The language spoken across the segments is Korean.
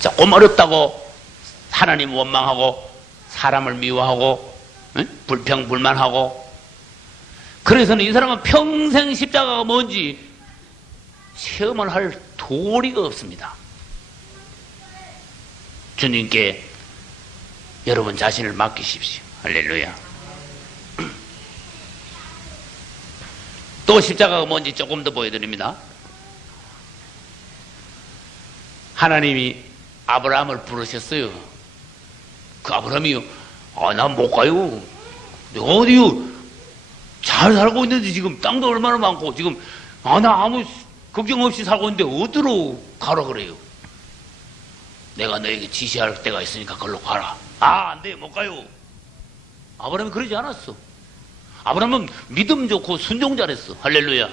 조금 어렵다고 하나님 원망하고 사람을 미워하고 불평불만하고, 그래서는 이 사람은 평생 십자가가 뭔지 체험을 할 도리가 없습니다. 주님께 여러분 자신을 맡기십시오. 할렐루야. 또 십자가가 뭔지 조금 더 보여드립니다. 하나님이 아브라함을 부르셨어요. 그 아브라함이요, 나 못 가요. 내가 어디요? 잘 살고 있는데 지금 땅도 얼마나 많고 지금 나 아무 걱정 없이 살고 있는데 어디로 가라 그래요? 내가 너에게 지시할 때가 있으니까 그걸로 가라. 안 돼, 못 가요. 아브라함이 그러지 않았어. 아브라함은 믿음 좋고 순종 잘했어. 할렐루야.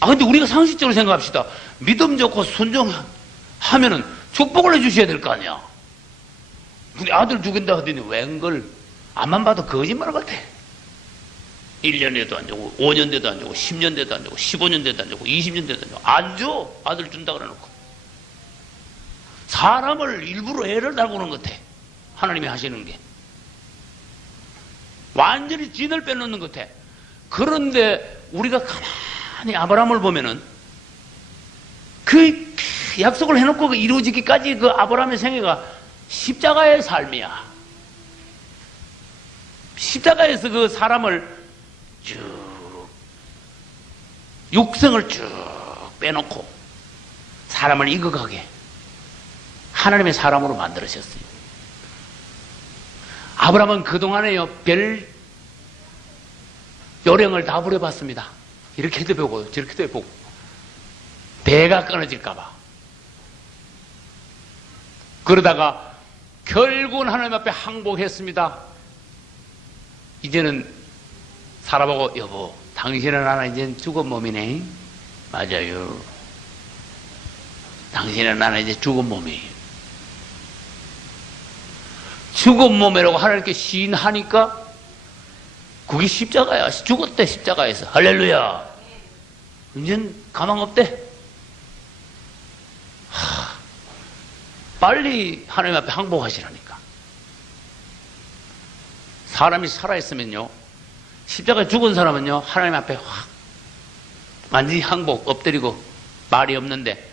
근데 우리가 상식적으로 생각합시다. 믿음 좋고 순종하면은 축복을 해주셔야 될 거 아니야. 근데 아들 죽인다 하더니 웬걸 앞만 봐도 거짓말 같아. 1년 돼도 안 주고 5년 돼도 안 주고 10년 돼도 안 주고 15년 돼도 안 주고 20년 돼도 안 주고 안 줘. 아들 준다 그래놓고 사람을 일부러 애를 달고 오는 것 같아. 하나님이 하시는 게 완전히 진을 빼놓는 것 같아. 그런데 우리가 가만히 아브라함을 보면은 그 약속을 해놓고 이루어지기까지 그 아브라함의 생애가 십자가의 삶이야. 십자가에서 그 사람을 쭉 육성을 쭉 빼놓고 사람을 익어가게 하나님의 사람으로 만들으셨어요. 아브라함은 그동안에요 별 요령을 다 부려봤습니다. 이렇게도 해보고 저렇게도 해보고 배가 끊어질까봐. 그러다가 결국은 하나님 앞에 항복했습니다. 이제는 살아보고, 여보, 당신은 하나 이제 죽은 몸이네. 맞아요. 당신은 하나 이제 죽은 몸이에요. 죽은 몸이라고 하나님께 시인하니까 그게 십자가야. 죽었대, 십자가에서. 할렐루야. 이젠 가망 없대. 빨리 하나님 앞에 항복하시라니까. 사람이 살아있으면요, 십자가에 죽은 사람은요, 하나님 앞에 확 완전히 항복, 엎드리고 말이 없는데,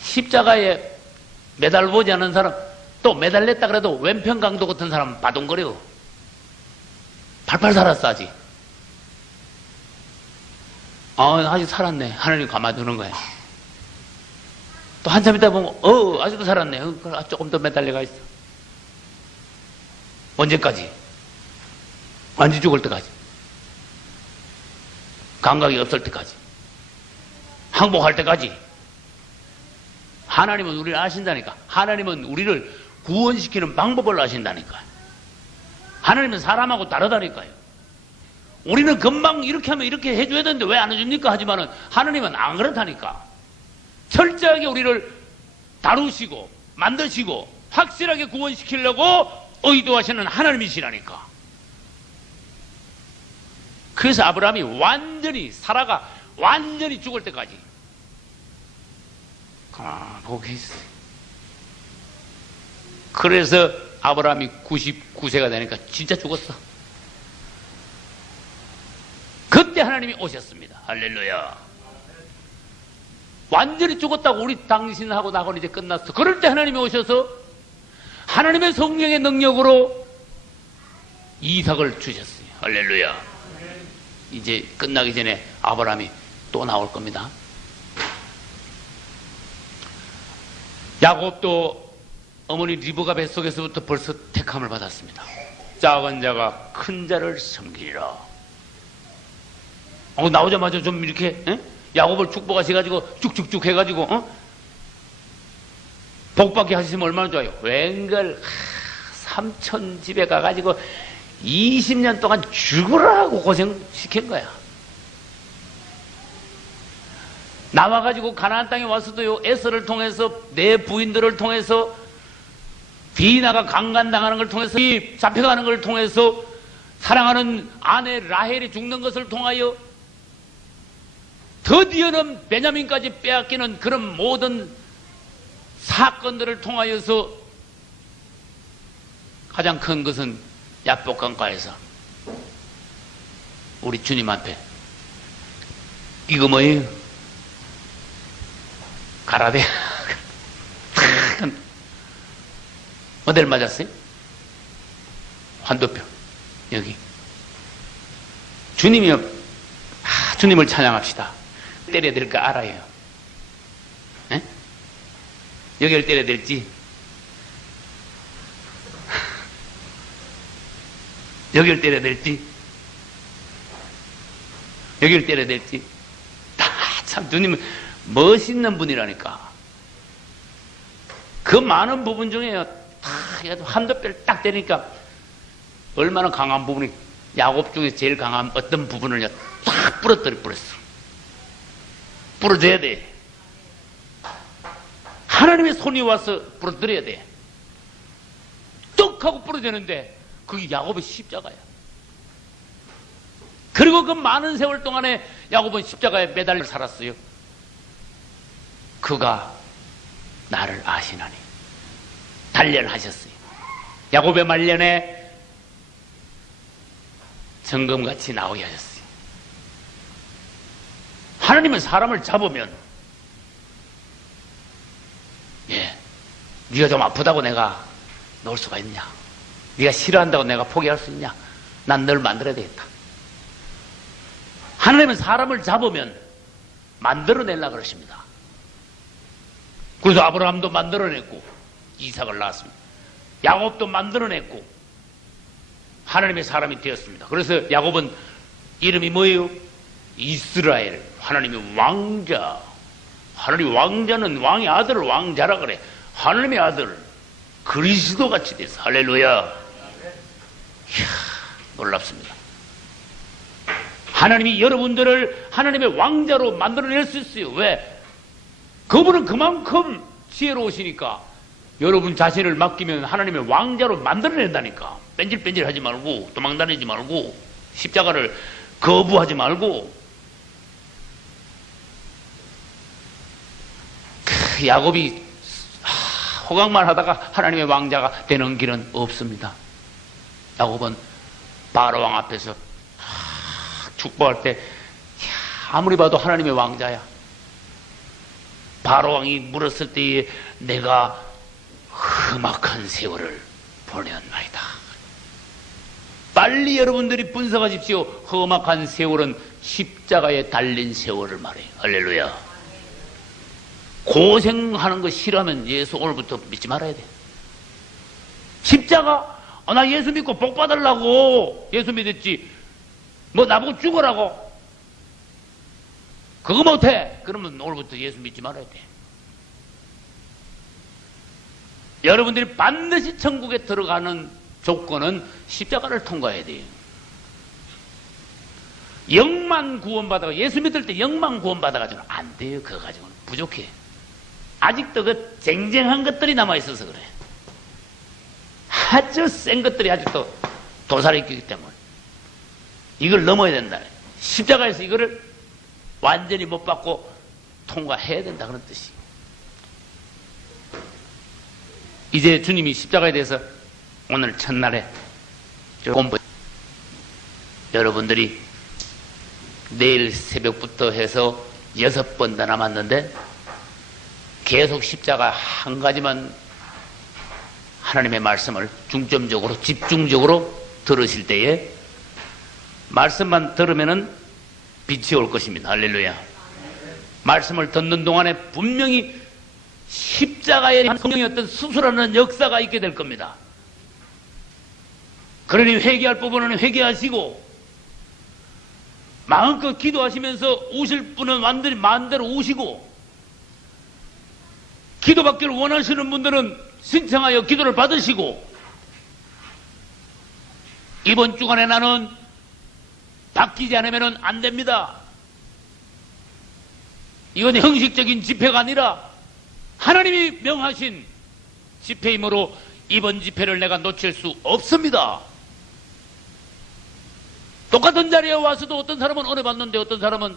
십자가에 매달보지 않은 사람, 또 매달렸다 그래도 왼편 강도 같은 사람 바둥거려. 팔팔 살았어, 아직. 아직 살았네. 하나님 감아주는 거야. 또 한참 있다 보면, 아직도 살았네. 조금 더 매달려가 있어. 언제까지? 완전 죽을 때까지. 감각이 없을 때까지. 항복할 때까지. 하나님은 우리를 아신다니까. 하나님은 우리를 구원시키는 방법을 아신다니까. 하나님은 사람하고 다르다니까요. 우리는 금방 이렇게 하면 이렇게 해줘야 되는데 왜 안 해줍니까? 하지만은 하나님은 안 그렇다니까. 철저하게 우리를 다루시고 만드시고 확실하게 구원시키려고 의도하시는 하나님이시라니까. 그래서 아브라함이 완전히, 사라가 완전히 죽을 때까지 보고 계셨어요. 그래서 아브라함이 99세가 되니까 진짜 죽었어. 그때 하나님이 오셨습니다. 할렐루야. 완전히 죽었다고 우리 당신하고 나하고는 이제 끝났어. 그럴 때 하나님이 오셔서 하나님의 성령의 능력으로 이삭을 주셨어요. 할렐루야. 이제 끝나기 전에 아브라함이 또 나올 겁니다. 야곱도 어머니 리브가 뱃속에서부터 벌써 택함을 받았습니다. 작은 자가 큰 자를 섬기리라. 나오자마자 좀 이렇게 야곱을 축복하셔가지고 쭉쭉쭉 해가지고 복받게 하시면 얼마나 좋아요. 웬걸 삼촌 집에 가가지고 20년 동안 죽으라고 고생시킨 거야. 나와가지고 가나안 땅에 와서도요, 에서를 통해서 내 부인들을 통해서 디나가 강간당하는 걸 통해서 잡혀가는 걸 통해서 사랑하는 아내 라헬이 죽는 것을 통하여 드디어는 베냐민까지 빼앗기는 그런 모든 사건들을 통하여서 가장 큰 것은 야복강가에서 우리 주님 앞에 이거 뭐예요? 가라데 어딜 맞았어요? 환도뼈 여기. 주님을 찬양합시다. 때려야 될 거 알아요. 에? 여기를 때려야 될지 여기를 때려야 될지 여기를 때려야 될지 다 참 주님은 멋있는 분이라니까. 그 많은 부분 중에 다 한도뼈를 딱 때리니까 얼마나 강한 부분이 야곱 중에 제일 강한 어떤 부분을 딱 부러뜨렸어. 부러져야 돼. 하나님의 손이 와서 부러뜨려야 돼. 떡 하고 부러지는데 그게 야곱의 십자가야. 그리고 그 많은 세월 동안에 야곱은 십자가에 매달려 살았어요. 그가 나를 아시나니 단련하셨어요. 야곱의 말년에 정금같이 나오게 하셨어요. 하나님은 사람을 잡으면 네가 좀 아프다고 내가 놓을 수가 있냐? 네가 싫어한다고 내가 포기할 수 있냐? 난 널 만들어야 되겠다. 하나님은 사람을 잡으면 만들어내려고 그러십니다. 그래서 아브라함도 만들어냈고 이삭을 낳았습니다. 야곱도 만들어냈고 하나님의 사람이 되었습니다. 그래서 야곱은 이름이 뭐예요? 이스라엘. 하나님의 왕자. 하나님의 왕자는 왕의 아들을 왕자라 그래. 하나님의 아들 그리스도 같이 돼서 할렐루야. 이야, 놀랍습니다. 하나님이 여러분들을 하나님의 왕자로 만들어낼 수 있어요. 왜? 그분은 그만큼 지혜로우시니까 여러분 자신을 맡기면 하나님의 왕자로 만들어낸다니까. 뺀질뺀질 하지 말고 도망다니지 말고 십자가를 거부하지 말고. 야곱이 호강만 하다가 하나님의 왕자가 되는 길은 없습니다. 야곱은 바로왕 앞에서 축복할 때 아무리 봐도 하나님의 왕자야. 바로왕이 물었을 때에 내가 험악한 세월을 보내었나이다. 빨리 여러분들이 분석하십시오. 험악한 세월은 십자가에 달린 세월을 말해요. 할렐루야. 고생하는 거 싫어하면 예수 오늘부터 믿지 말아야 돼. 십자가? 나 예수 믿고 복 받으려고 예수 믿었지. 뭐 나보고 죽으라고? 그거 못해. 그러면 오늘부터 예수 믿지 말아야 돼. 여러분들이 반드시 천국에 들어가는 조건은 십자가를 통과해야 돼요. 영만 구원받아가 예수 믿을 때 영만 구원받아가지고는 안 돼요. 그거 가지고는 부족해. 아직도 그 쟁쟁한 것들이 남아있어서 그래. 아주 센 것들이 아직도 도살이 있기 때문에 이걸 넘어야 된다. 십자가에서 이거를 완전히 못 받고 통과해야 된다 그런 뜻이. 이제 주님이 십자가에 대해서 오늘 첫날에 공부 여러분들이 내일 새벽부터 해서 6번 더 남았는데 계속 십자가 한 가지만 하나님의 말씀을 중점적으로 집중적으로 들으실 때에 말씀만 들으면은 빛이 올 것입니다. 할렐루야. 말씀을 듣는 동안에 분명히 십자가에 성령의 어떤 수술하는 역사가 있게 될 겁니다. 그러니 회개할 부분은 회개하시고 마음껏 기도하시면서 우실 분은 완전히 마음대로 우시고 기도받기를 원하시는 분들은 신청하여 기도를 받으시고 이번 주간에 나는 바뀌지 않으면 안 됩니다. 이건 형식적인 집회가 아니라 하나님이 명하신 집회이므로 이번 집회를 내가 놓칠 수 없습니다. 똑같은 자리에 와서도 어떤 사람은 은혜 받는데 어떤 사람은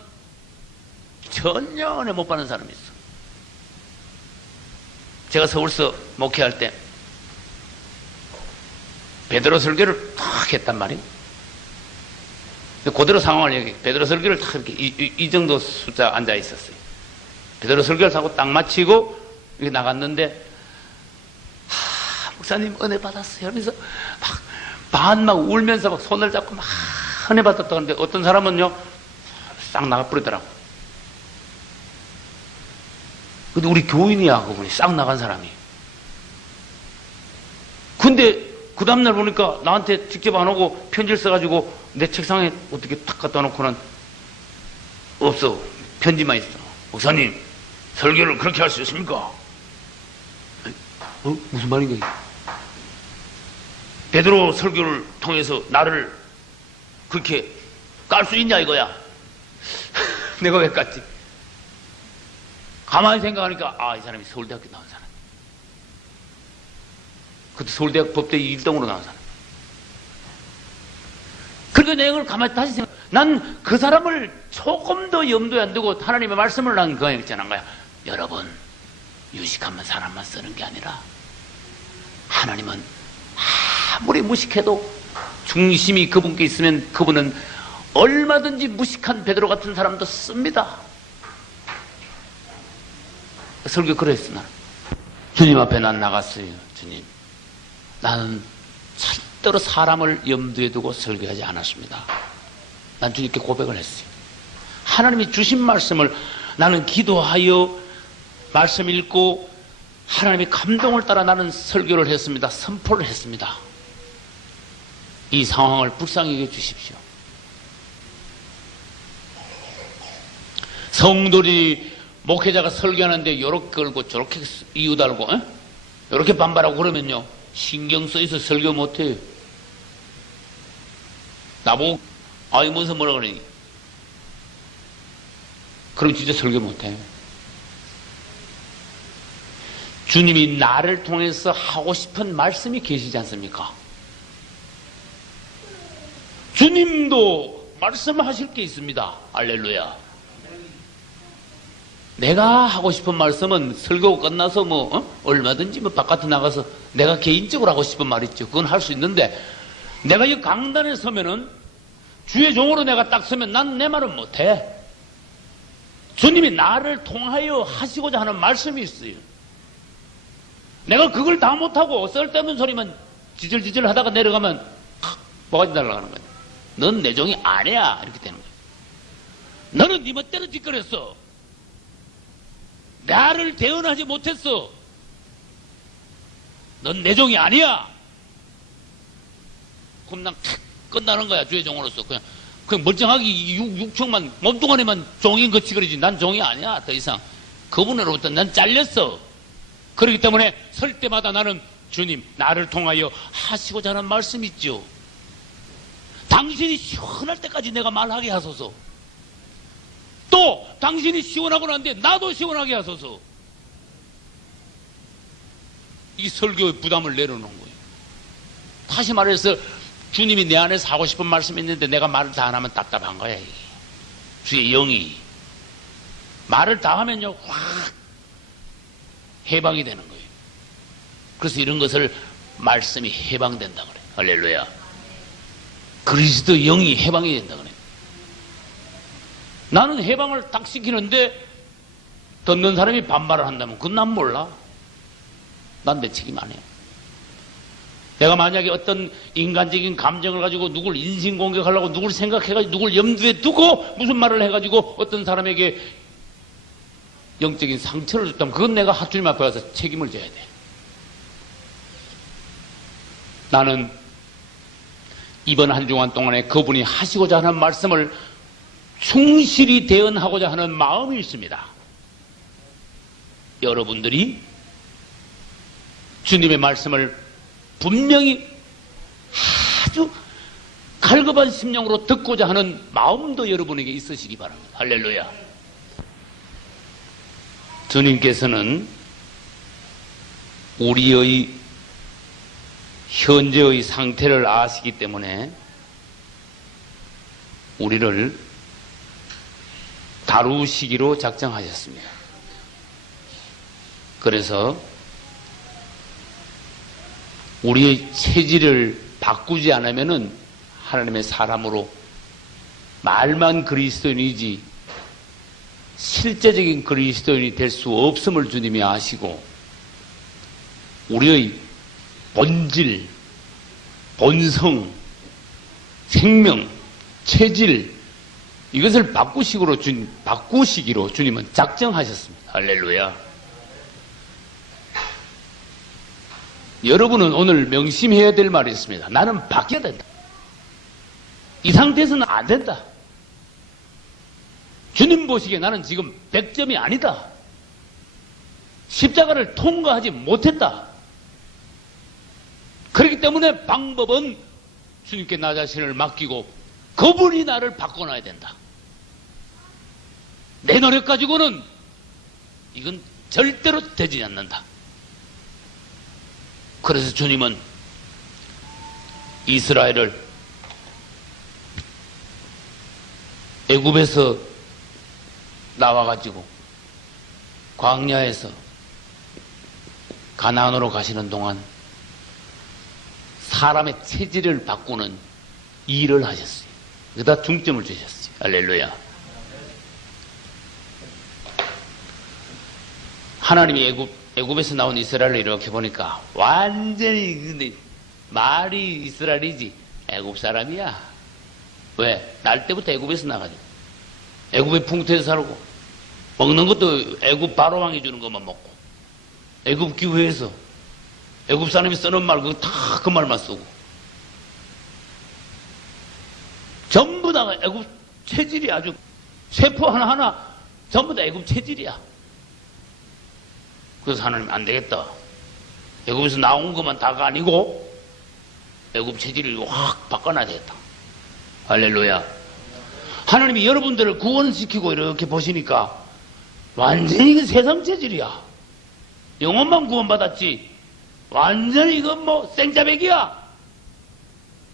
전혀 은혜 못 받는 사람이 있어. 제가 서울서 목회할 때 베드로 설교를 탁 했단 말이에요. 그대로 상황을 얘기해. 베드로 설교를 탁 이렇게 이 정도 숫자 앉아 있었어요. 베드로 설교를 하고 딱 마치고 이렇게 나갔는데, 목사님 은혜 받았어요 하면서 막 울면서 막 손을 잡고 막 은혜 받았다 하는데, 어떤 사람은요 싹 나가버리더라고. 근데 우리 교인이야, 그분이 싹 나간 사람이. 근데 그 다음날 보니까 나한테 직접 안 오고 편지를 써가지고 내 책상에 어떻게 탁 갖다 놓고는 없어. 편지만 있어. 목사님, 설교를 그렇게 할 수 있습니까? 무슨 말인가? 베드로 설교를 통해서 나를 그렇게 깔 수 있냐 이거야. 내가 왜 깠지? 가만히 생각하니까 이 사람이 서울대학교 나온 사람. 그때 서울대학 법대 1등으로 나온 사람. 그러니까 내가 그걸 가만히 다시 생각, 난 그 사람을 조금 더 염두에 안 두고 하나님의 말씀을 난 그거 있잖아 거야. 여러분, 유식한 사람만 쓰는 게 아니라 하나님은 아무리 무식해도 중심이 그분께 있으면 그분은 얼마든지 무식한 베드로 같은 사람도 씁니다. 설교 그랬어. 나는 주님 앞에 난 나갔어요. 주님, 나는 절대로 사람을 염두에 두고 설교하지 않았습니다. 난 주님께 고백을 했어요. 하나님이 주신 말씀을 나는 기도하여 말씀 읽고 하나님의 감동을 따라 나는 설교를 했습니다. 선포를 했습니다. 이 상황을 불쌍히 여겨 주십시오. 성도들이 목회자가 설교하는데 요렇게 걸고 저렇게 이유 달고 요렇게 반발하고 그러면요 신경 쓰여서 설교 못해요. 나보고 무슨 뭐라 그러니? 그럼 진짜 설교 못해. 주님이 나를 통해서 하고 싶은 말씀이 계시지 않습니까? 주님도 말씀하실 게 있습니다. 할렐루야. 내가 하고 싶은 말씀은 설교 끝나서 얼마든지 바깥에 나가서 내가 개인적으로 하고 싶은 말 있죠. 그건 할 수 있는데, 내가 이 강단에 서면은 주의 종으로 내가 딱 서면 난 내 말은 못해. 주님이 나를 통하여 하시고자 하는 말씀이 있어요. 내가 그걸 다 못하고 쓸데없는 소리만 지질지질 하다가 내려가면 뭐가 날아가는 거야. 넌 내 종이 아니야. 이렇게 되는 거야. 너는 네 멋대로 짓거렸어. 나를 대언하지 못했어. 넌 내 종이 아니야. 그럼 난 끝나는 거야. 주의 종으로서 그냥 멀쩡하게 육청만 몸뚱아리만 종인 거치거리지. 난 종이 아니야. 더 이상 그분으로부터 난 잘렸어. 그렇기 때문에 설 때마다 나는 주님, 나를 통하여 하시고자 하는 말씀 있죠. 당신이 시원할 때까지 내가 말하게 하소서. 또 당신이 시원하고 난데 나도 시원하게 하소서. 이 설교의 부담을 내려놓은 거예요. 다시 말해서 주님이 내 안에서 하고 싶은 말씀이 있는데 내가 말을 다 안 하면 답답한 거야. 이게. 주의 영이 말을 다 하면요 확 해방이 되는 거예요. 그래서 이런 것을 말씀이 해방된다 그래요. 할렐루야. 그리스도 영이 해방이 된다 그래요. 나는 해방을 딱 시키는데 듣는 사람이 반발을 한다면 그건 난 몰라. 난 내 책임 안 해. 내가 만약에 어떤 인간적인 감정을 가지고 누굴 인신공격하려고 누굴 생각해가지고 누굴 염두에 두고 무슨 말을 해가지고 어떤 사람에게 영적인 상처를 줬다면 그건 내가 주님 앞에 가서 책임을 져야 돼. 나는 이번 한 주간 동안에 그분이 하시고자 하는 말씀을 충실히 대언하고자 하는 마음이 있습니다. 여러분들이 주님의 말씀을 분명히 아주 갈급한 심령으로 듣고자 하는 마음도 여러분에게 있으시기 바랍니다. 할렐루야. 주님께서는 우리의 현재의 상태를 아시기 때문에 우리를 다루시기로 작정하셨습니다. 그래서 우리의 체질을 바꾸지 않으면은 하나님의 사람으로 말만 그리스도인이지 실제적인 그리스도인이 될 수 없음을 주님이 아시고 우리의 본질, 본성, 생명, 체질 이것을 바꾸시기로 주님은 작정하셨습니다. 할렐루야. 여러분은 오늘 명심해야 될 말이 있습니다. 나는 바뀌어야 된다. 이 상태에서는 안 된다. 주님 보시기에 나는 지금 100점이 아니다. 십자가를 통과하지 못했다. 그렇기 때문에 방법은 주님께 나 자신을 맡기고 그분이 나를 바꿔놔야 된다. 내 노력 가지고는 이건 절대로 되지 않는다. 그래서 주님은 이스라엘을 애굽에서 나와가지고 광야에서 가나안으로 가시는 동안 사람의 체질을 바꾸는 일을 하셨어요. 그다 중점을 주셨어요. 할렐루야. 하나님이 애굽에서 나온 이스라엘을 이렇게 보니까 완전히 근데 말이 이스라엘이지 애굽 사람이야. 왜? 날 때부터 애굽에서 나가지고 애굽의 풍토에서 살고 먹는 것도 애굽 바로왕이 주는 것만 먹고 애굽 기후에서 애굽 사람이 쓰는 말 그거 다 그 말만 쓰고 전부 다 애굽 체질이 아주 세포 하나하나 전부 다 애굽 체질이야. 그래서 하나님 안 되겠다. 애굽에서 나온 것만 다가 아니고 애굽 체질을 확 바꿔놔야 되겠다. 할렐루야. 하나님이 여러분들을 구원시키고 이렇게 보시니까 완전히 이건 세상 체질이야. 영혼만 구원받았지 완전히 이건 뭐 생자백이야.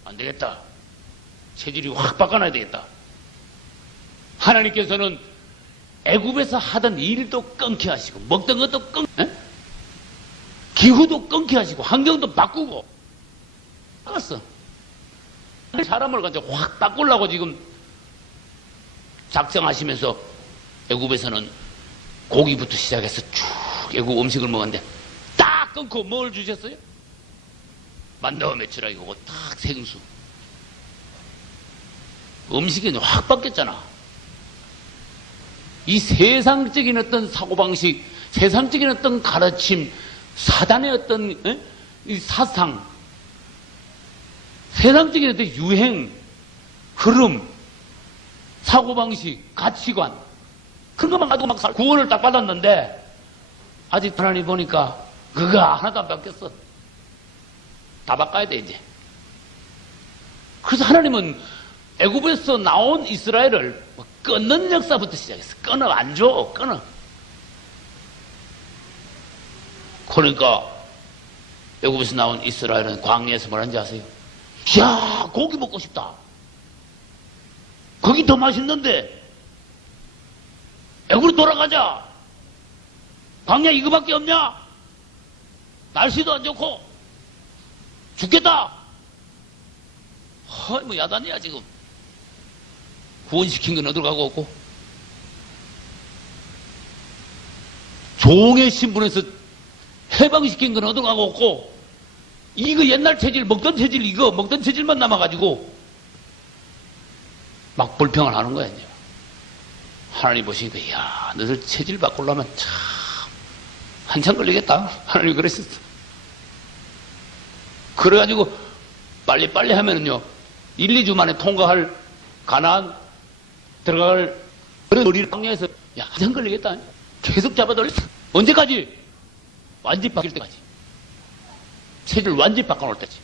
안 되겠다. 체질이 확 바꿔놔야 되겠다. 하나님께서는 애굽에서 하던 일도 끊게 하시고 먹던 것도 기후도 끊게 하시고 환경도 바꾸고 바꿨어. 사람을 가지고 확 바꾸려고 지금 작정하시면서 애굽에서는 고기부터 시작해서 쭉 애굽 음식을 먹었는데 딱 끊고 뭘 주셨어요? 만다와 메추라기고 딱 생수. 음식이 확 바뀌었잖아. 이 세상적인 어떤 사고방식, 세상적인 어떤 가르침, 사단의 어떤 이 사상, 세상적인 어떤 유행, 흐름, 사고방식, 가치관 그런 것만 가지고 막 구원을 딱 받았는데 아직 하나님 보니까 그거 하나도 안 바뀌었어. 다 바꿔야 돼 이제. 그래서 하나님은 애굽에서 나온 이스라엘을 끊는 역사부터 시작했어. 끊어 안 줘. 끊어. 그러니까 애굽에서 나온 이스라엘은 광야에서 뭐라는지 아세요? 야 고기 먹고 싶다. 거기 더 맛있는데 애굽으로 돌아가자. 광야 이거밖에 없냐? 날씨도 안 좋고 죽겠다. 뭐 야단이야 지금. 구원시킨 건 어디로 가고 없고 종의 신분에서 해방시킨 건 어디로 가고 없고 이거 옛날 체질 먹던 체질 이거 먹던 체질만 남아가지고 막 불평을 하는 거야 이제. 하나님 보시니까 이야 너들 체질 바꾸려면 참 한참 걸리겠다. 하나님이 그랬었어. 그래가지고 빨리빨리 하면은요 1, 2주 만에 통과할 가나안 들어갈 그런 우리 광야에서 야 한참 걸리겠다. 계속 잡아돌렸어. 언제까지? 완전히 바뀔 때까지. 체질 완전히 바꿔놓을 때까지.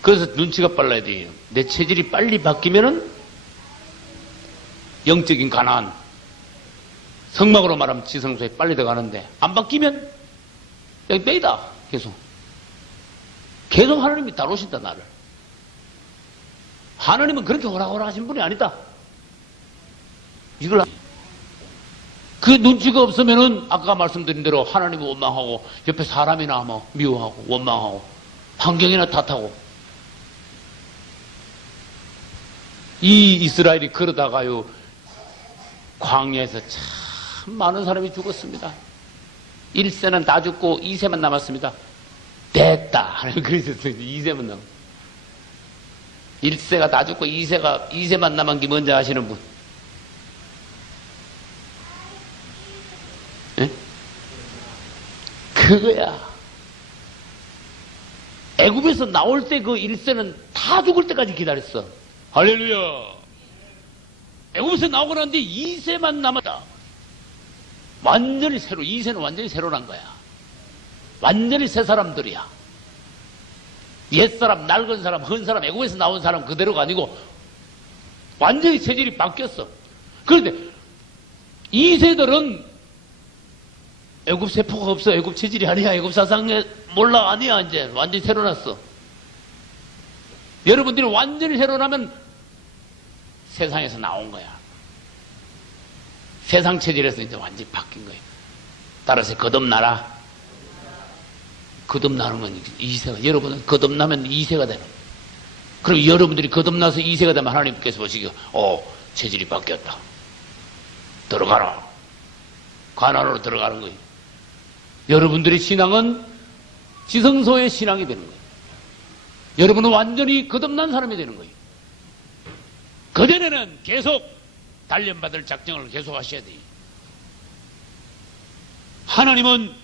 그래서 눈치가 빨라야 돼요. 내 체질이 빨리 바뀌면은 영적인 가나안 성막으로 말하면 지성소에 빨리 들어가는데 안 바뀌면 여기 빼이다. 계속 하나님이 다루신다 나를. 하나님은 그렇게 오라오라 하신 분이 아니다. 이걸 그 눈치가 없으면은 아까 말씀드린 대로 하나님을 원망하고 옆에 사람이나 뭐 미워하고 원망하고 환경이나 탓하고. 이 이스라엘이 그러다가요 광야에서 참 많은 사람이 죽었습니다. 1세는 다 죽고 2세만 남았습니다. 됐다 하나님 그러셨어요. 2세만 남았. 1세가 다 죽고 2세만 남은 게 뭔지 아시는 분? 예? 그거야. 애굽에서 나올 때 그 1세는 다 죽을 때까지 기다렸어. 할렐루야. 애굽에서 나오고 났는데 2세만 남았다. 완전히 새로, 2세는 완전히 새로 난 거야. 완전히 새 사람들이야. 옛사람, 낡은 사람, 헌 사람, 애굽에서 나온 사람 그대로가 아니고 완전히 체질이 바뀌었어. 그런데 2세들은 애굽 세포가 없어. 애굽 체질이 아니야. 애굽 사상에 몰라. 아니야. 이제 완전히 새로 났어. 여러분들이 완전히 새로 나면 세상에서 나온 거야. 세상 체질에서 이제 완전히 바뀐 거예요. 따라서 거듭나라. 거듭나는 건 2세가, 여러분은 거듭나면 2세가 되는 거예요. 그럼 여러분들이 거듭나서 2세가 되면 하나님께서 보시기에, 체질이 바뀌었다. 들어가라. 가나안으로 들어가는 거예요. 여러분들의 신앙은 지성소의 신앙이 되는 거예요. 여러분은 완전히 거듭난 사람이 되는 거예요. 그전에는 계속 단련받을 작정을 계속 하셔야 돼요. 하나님은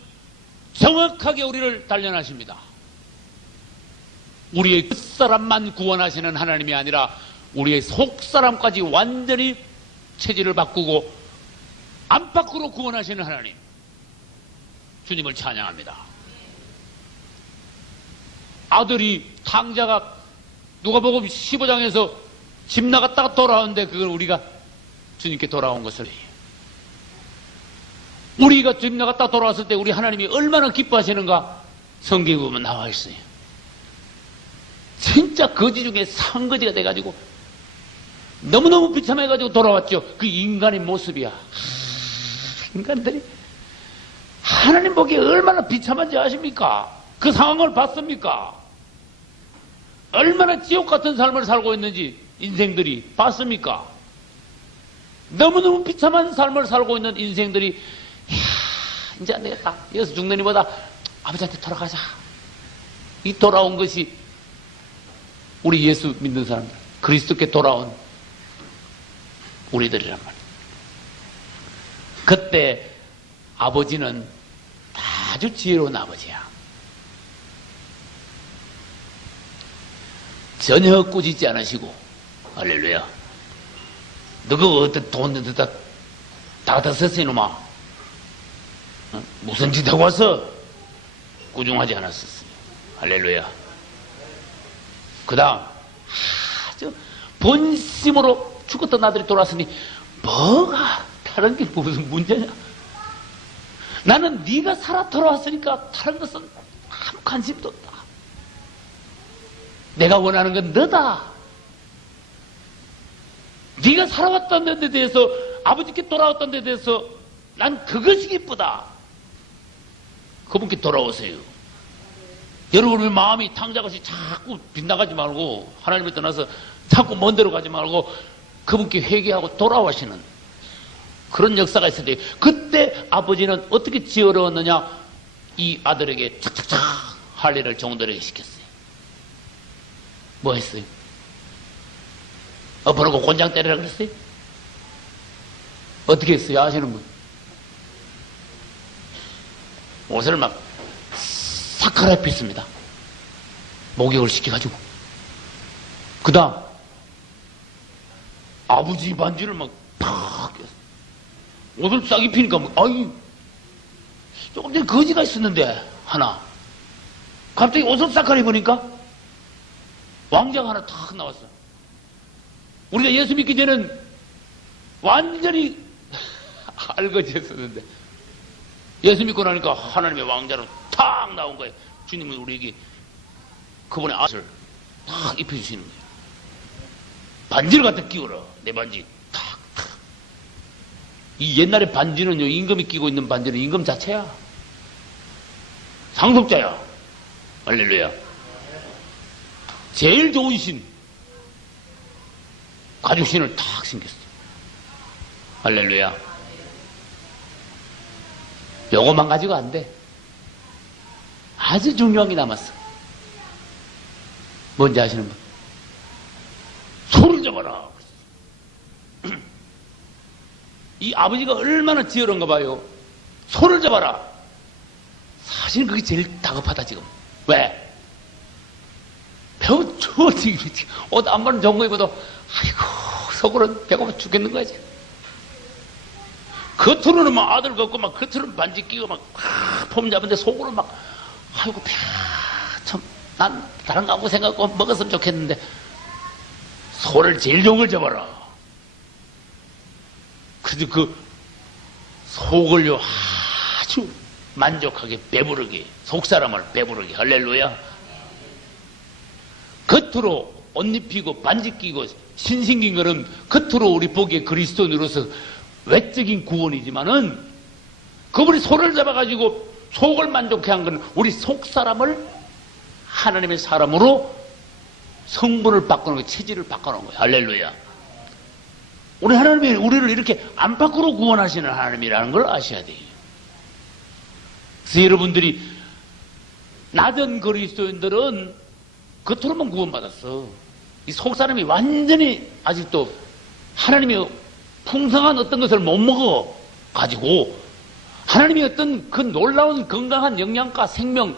정확하게 우리를 단련하십니다. 우리의 겉사람만 구원하시는 하나님이 아니라 우리의 속사람까지 완전히 체질을 바꾸고 안팎으로 구원하시는 하나님, 주님을 찬양합니다. 아들이 탕자가 누가복음 15장에서 집 나갔다가 돌아오는데 그걸 우리가 주님께 돌아온 것을 우리가 집 나갔다 돌아왔을 때 우리 하나님이 얼마나 기뻐하시는가 성경에 보면 나와 있어요. 진짜 거지 중에 상거지가 돼가지고 너무너무 비참해가지고 돌아왔죠. 그 인간의 모습이야. 인간들이 하나님 보기에 얼마나 비참한지 아십니까? 그 상황을 봤습니까? 얼마나 지옥 같은 삶을 살고 있는지 인생들이 봤습니까? 너무너무 비참한 삶을 살고 있는 인생들이 이제 안 되겠다. 여기서 죽는 이보다 아버지한테 돌아가자. 이 돌아온 것이 우리 예수 믿는 사람들, 그리스도께 돌아온 우리들이란 말이에요. 그때 아버지는 아주 지혜로운 아버지야. 전혀 꾸짖지 않으시고, 할렐루야. 너가 어떤 돈 다 썼어, 이놈아. 무슨 짓 하고 왔어? 꾸중하지 않았었어요. 할렐루야. 그 다음, 아주 본심으로 죽었던 아들이 돌아왔으니, 뭐가 다른 게 무슨 문제냐? 나는 네가 살아 돌아왔으니까 다른 것은 아무 관심도 없다. 내가 원하는 건 너다. 네가 살아왔던 데 대해서, 아버지께 돌아왔던 데 대해서 난 그것이 기쁘다. 그분께 돌아오세요. 여러분의 마음이 탕자같이 자꾸 빗나가지 말고 하나님을 떠나서 자꾸 먼 데로 가지 말고 그분께 회개하고 돌아오시는 그런 역사가 있을 때, 그때 아버지는 어떻게 지어려웠느냐? 이 아들에게 착착착 할 일을 종들에게 시켰어요. 뭐 했어요? 엎어놓고 곤장 때리라 그랬어요? 어떻게 했어요? 아시는 분? 옷을 막 싹 갈아입혔습니다. 목욕을 시켜가지고. 그 다음 아버지 반지를 막 팍 꼈어. 옷을 싹 입히니까 아이 조금 전에 거지가 있었는데 하나 갑자기 옷을 싹 갈아입으니까 왕자가 하나 탁 나왔어. 우리가 예수 믿기 전에는 완전히 알거지였었는데 예수 믿고 나니까 하나님의 왕자로 탁 나온 거예요. 주님은 우리에게 그분의 옷을 탁 입혀주시는 거예요. 반지를 갖다 끼워라. 내 반지 탁. 이 옛날에 반지는요, 임금이 끼고 있는 반지는 임금 자체야. 상속자야. 할렐루야. 제일 좋은 신, 가죽신을 탁 신겼어. 할렐루야. 요것만 가지고 안 돼. 아주 중요한 게 남았어. 뭔지 아시는 분? 소를 잡아라. 이 아버지가 얼마나 지혜로운가 봐요. 소를 잡아라. 사실 그게 제일 다급하다 지금. 왜? 배우 추워 지금. 옷 안 바른 정거 입어도 아이고 속으로는 배고파 죽겠는 거야 지금. 겉으로는 막 아들 걷고 막 겉으로는 반지 끼고 막 폼 잡은데 속으로 막 아이고 참 난 다른 거 아무 생각 없고 먹었으면 좋겠는데. 소를 제일 좋은 걸 잡아라. 근데 그 속을요 아주 만족하게 배부르게, 속사람을 배부르게. 할렐루야. 겉으로 옷 입히고 반지 끼고 신생긴 거는 겉으로 우리 보기에 그리스도인으로서 외적인 구원이지만은 그분이 소를 잡아가지고 속을 만족해 한 건 우리 속사람을 하나님의 사람으로 성분을 바꾸는 거예요. 체질을 바꾸는 거예요. 할렐루야. 우리 하나님이 우리를 이렇게 안팎으로 구원하시는 하나님이라는 걸 아셔야 돼요. 그래서 여러분들이 낮은 그리스도인들은 겉으로만 구원받았어. 이 속사람이 완전히 아직도 하나님이 풍성한 어떤 것을 못 먹어 가지고 하나님이 어떤 그 놀라운 건강한 영양가, 생명,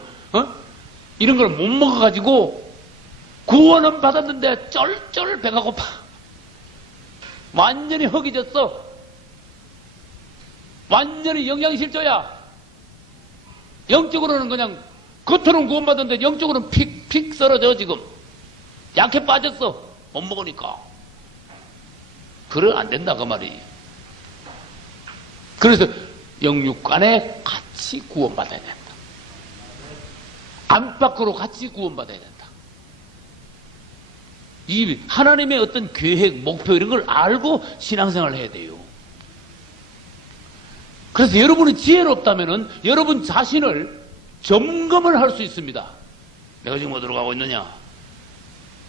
이런 걸 못 먹어 가지고 구원은 받았는데 쩔쩔 배가 고파. 완전히 허기졌어. 완전히 영양실조야. 영적으로는 그냥 겉으로는 구원받았는데 영적으로는 픽픽 썰어져 지금. 약해 빠졌어. 못 먹으니까. 그래 안 된다 그 말이. 그래서 영육간에 같이 구원받아야 된다. 안팎으로 같이 구원받아야 된다. 이 하나님의 어떤 계획, 목표 이런 걸 알고 신앙생활을 해야 돼요. 그래서 여러분이 지혜롭다면은 여러분 자신을 점검을 할 수 있습니다. 내가 지금 어디로 가고 있느냐?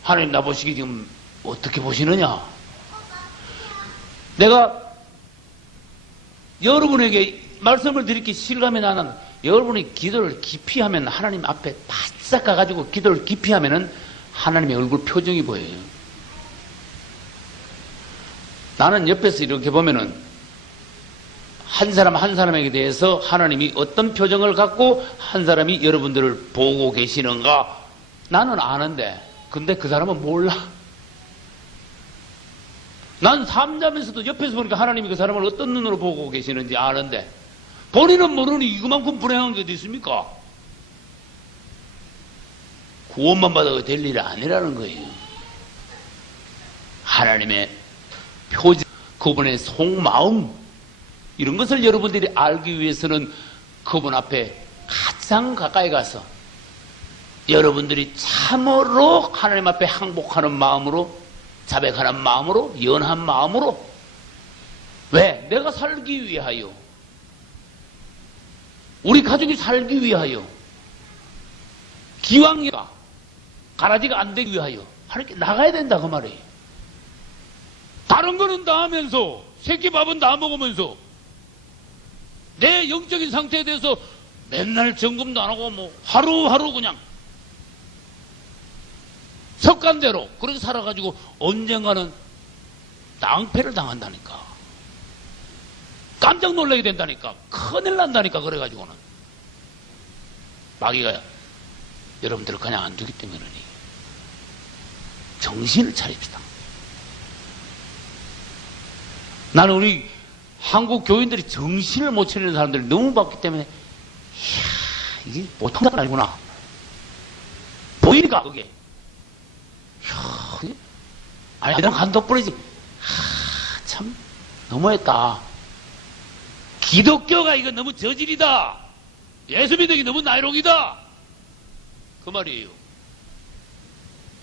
하나님 나 보시기 지금 어떻게 보시느냐? 내가 여러분에게 말씀을 드리기 실감이 나는 여러분이 기도를 깊이 하면 하나님 앞에 바싹 가가지고 기도를 깊이 하면은 하나님의 얼굴 표정이 보여요. 나는 옆에서 이렇게 보면은 한 사람 한 사람에게 대해서 하나님이 어떤 표정을 갖고 한 사람이 여러분들을 보고 계시는가 나는 아는데 근데 그 사람은 몰라. 난 삼자면서도 옆에서 보니까 하나님이 그 사람을 어떤 눈으로 보고 계시는지 아는데 본인은 모르니 이만큼 불행한 게 어디 있습니까? 구원만 받아도 될 일이 아니라는 거예요. 하나님의 표정, 그분의 속마음 이런 것을 여러분들이 알기 위해서는 그분 앞에 가장 가까이 가서 여러분들이 참으로 하나님 앞에 항복하는 마음으로 자백하는 마음으로 연한 마음으로 왜? 내가 살기 위하여 우리 가족이 살기 위하여 기왕이가 가라지가 안 되기 위하여 하나님께 나가야 된다 그 말이에요. 다른 거는 다 하면서 새끼 밥은 다 먹으면서 내 영적인 상태에 대해서 맨날 점검도 안 하고 뭐 하루하루 그냥 습관대로 그렇게 살아가지고 언젠가는 낭패를 당한다니까. 깜짝 놀라게 된다니까. 큰일 난다니까. 그래가지고는 마귀가 여러분들을 그냥 안 두기 때문에 정신을 차립시다. 나는 우리 한국 교인들이 정신을 못 차리는 사람들이 너무 많기 때문에 이야 이게 보통 사람 아니구나 보이니까 그게 이야, 아니 그냥 간도 뿌리지. 참 너무했다. 기독교가 이거 너무 저질이다. 예수 믿기 너무 나이록이다. 그 말이에요.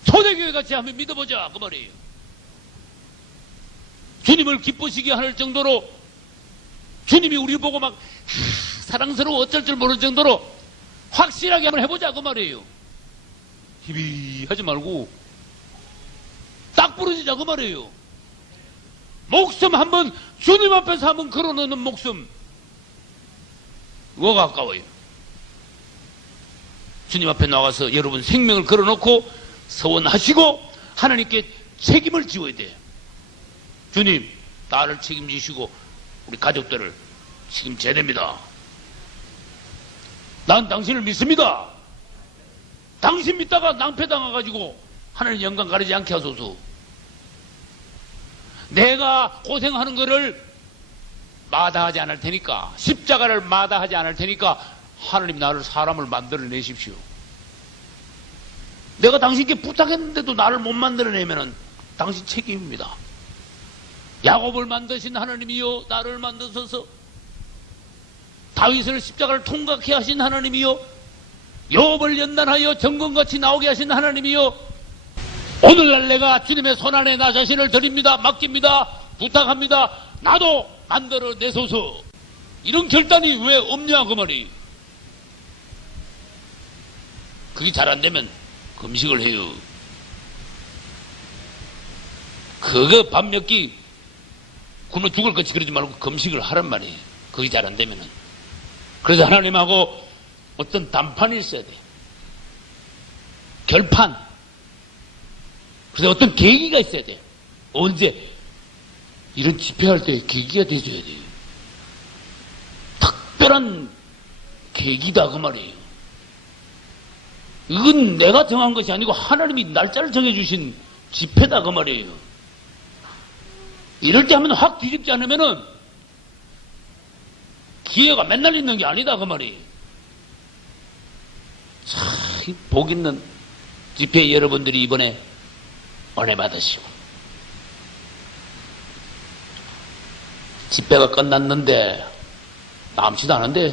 초대교회 같이 한번 믿어보자 그 말이에요. 주님을 기쁘시게 할 정도로 주님이 우리를 보고 막 사랑스러워 어쩔 줄 모를 정도로 확실하게 한번 해보자 그 말이에요. 희비하지 말고 딱 부러지자 그 말이에요. 목숨 한번 주님 앞에서 한번 걸어놓는 목숨 뭐가 가까워요. 주님 앞에 나가서 여러분 생명을 걸어놓고 서원하시고 하나님께 책임을 지어야 돼요. 주님 나를 책임지시고 우리 가족들을 책임져야 됩니다. 난 당신을 믿습니다. 당신 믿다가 낭패당해가지고 하나님 영광 가리지 않게 하소서. 내가 고생하는 거를 마다하지 않을 테니까, 십자가를 마다하지 않을 테니까 하나님 나를 사람을 만들어내십시오. 내가 당신께 부탁했는데도 나를 못 만들어내면은 당신 책임입니다. 야곱을 만드신 하나님이요 나를 만드셔서 다윗을 십자가를 통과케 하신 하나님이요 욥을 연단하여 정금같이 나오게 하신 하나님이요 오늘날 내가 주님의 손안에 나 자신을 드립니다. 맡깁니다. 부탁합니다. 나도 만들어내소서. 이런 결단이 왜 없냐 그 말이. 그게 잘 안되면 금식을 해요. 그거 밥 몇 끼 굶어 죽을 것이 그러지 말고 금식을 하란 말이에요. 그게 잘 안되면은. 그래서 하나님하고 어떤 담판이 있어야 돼요. 결판. 그래서 어떤 계기가 있어야 돼요. 언제? 이런 집회할 때 계기가 되어줘야 돼요. 특별한 계기다 그 말이에요. 이건 내가 정한 것이 아니고 하나님이 날짜를 정해주신 집회다 그 말이에요. 이럴 때 하면 확 뒤집지 않으면은 기회가 맨날 있는 게 아니다 그 말이에요. 참 복 있는 집회 여러분들이 이번에 은혜 받으시고 집회가 끝났는데 남지도 않은데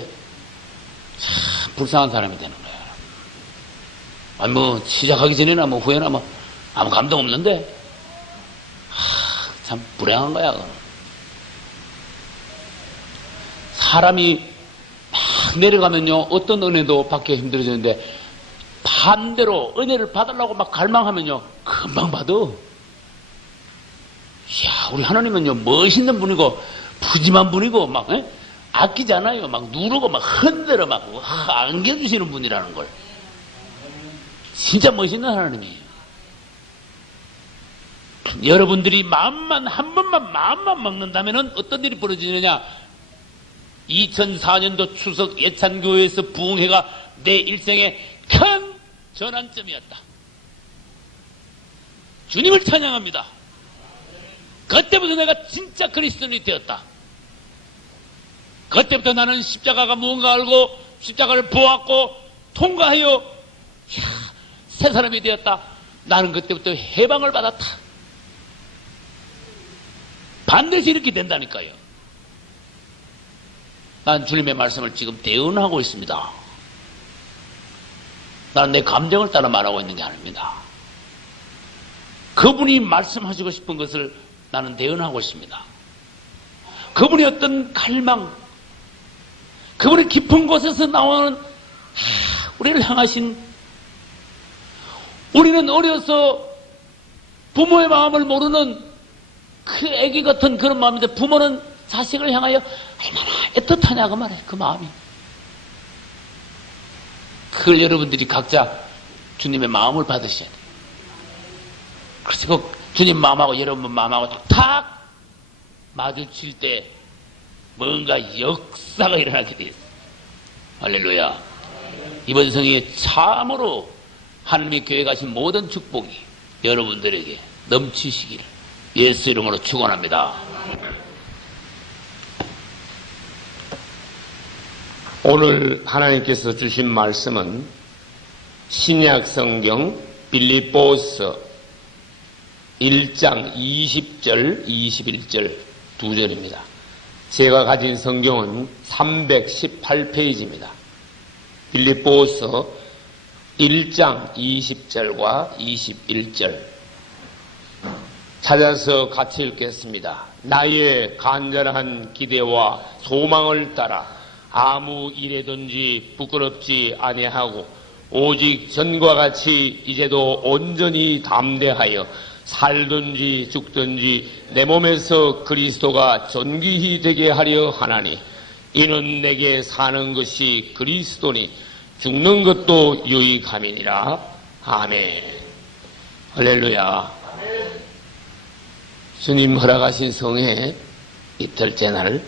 참 불쌍한 사람이 되는 거예요. 아니 뭐 시작하기 전에나 뭐 후에나 뭐 아무 감동 없는데 참 불행한 거야. 사람이 막 내려가면요 어떤 은혜도 받기 힘들어지는데 반대로 은혜를 받으려고 막 갈망하면요 금방 받아. 이야 우리 하나님은요 멋있는 분이고 푸짐한 분이고 막 아끼지 않아요. 막 누르고 막 흔들어 막 안겨주시는 분이라는 걸. 진짜 멋있는 하나님이에요. 여러분들이 마음만 한 번만 마음만 먹는다면 어떤 일이 벌어지느냐. 2004년도 추석 예찬교회에서 부흥회가 내 일생의 큰 전환점이었다. 주님을 찬양합니다. 그때부터 내가 진짜 그리스도인이 되었다. 그때부터 나는 십자가가 무언가 알고 십자가를 보았고 통과하여 새 사람이 되었다. 나는 그때부터 해방을 받았다. 반드시 이렇게 된다니까요. 난 주님의 말씀을 지금 대언하고 있습니다. 나는 내 감정을 따라 말하고 있는 게 아닙니다. 그분이 말씀하시고 싶은 것을 나는 대언하고 있습니다. 그분이 어떤 갈망, 그분의 깊은 곳에서 나오는 우리를 향하신, 우리는 어려서 부모의 마음을 모르는 그 애기 같은 그런 마음인데 부모는 자식을 향하여 얼마나 애틋하냐 그 말이에요. 그 마음이. 그걸 여러분들이 각자 주님의 마음을 받으셔야 돼요. 그래서 그 주님 마음하고 여러분 마음하고 딱 마주칠 때 뭔가 역사가 일어나게 돼요. 할렐루야. 이번 성에 참으로 하나님의 교회 가신 모든 축복이 여러분들에게 넘치시기를 예수 이름으로 축원합니다. 오늘 하나님께서 주신 말씀은 신약 성경 빌립보서 1장 20절, 21절 두 절입니다. 제가 가진 성경은 318페이지입니다. 빌립보서 1장 20절과 21절. 찾아서 같이 읽겠습니다. 나의 간절한 기대와 소망을 따라 아무 일에든지 부끄럽지 아니하고 오직 전과 같이 이제도 온전히 담대하여 살든지 죽든지 내 몸에서 그리스도가 존귀히 되게 하려 하나니 이는 내게 사는 것이 그리스도니 죽는 것도 유익함이니라. 아멘. 할렐루야. 주님 허락하신 성회 이틀째 날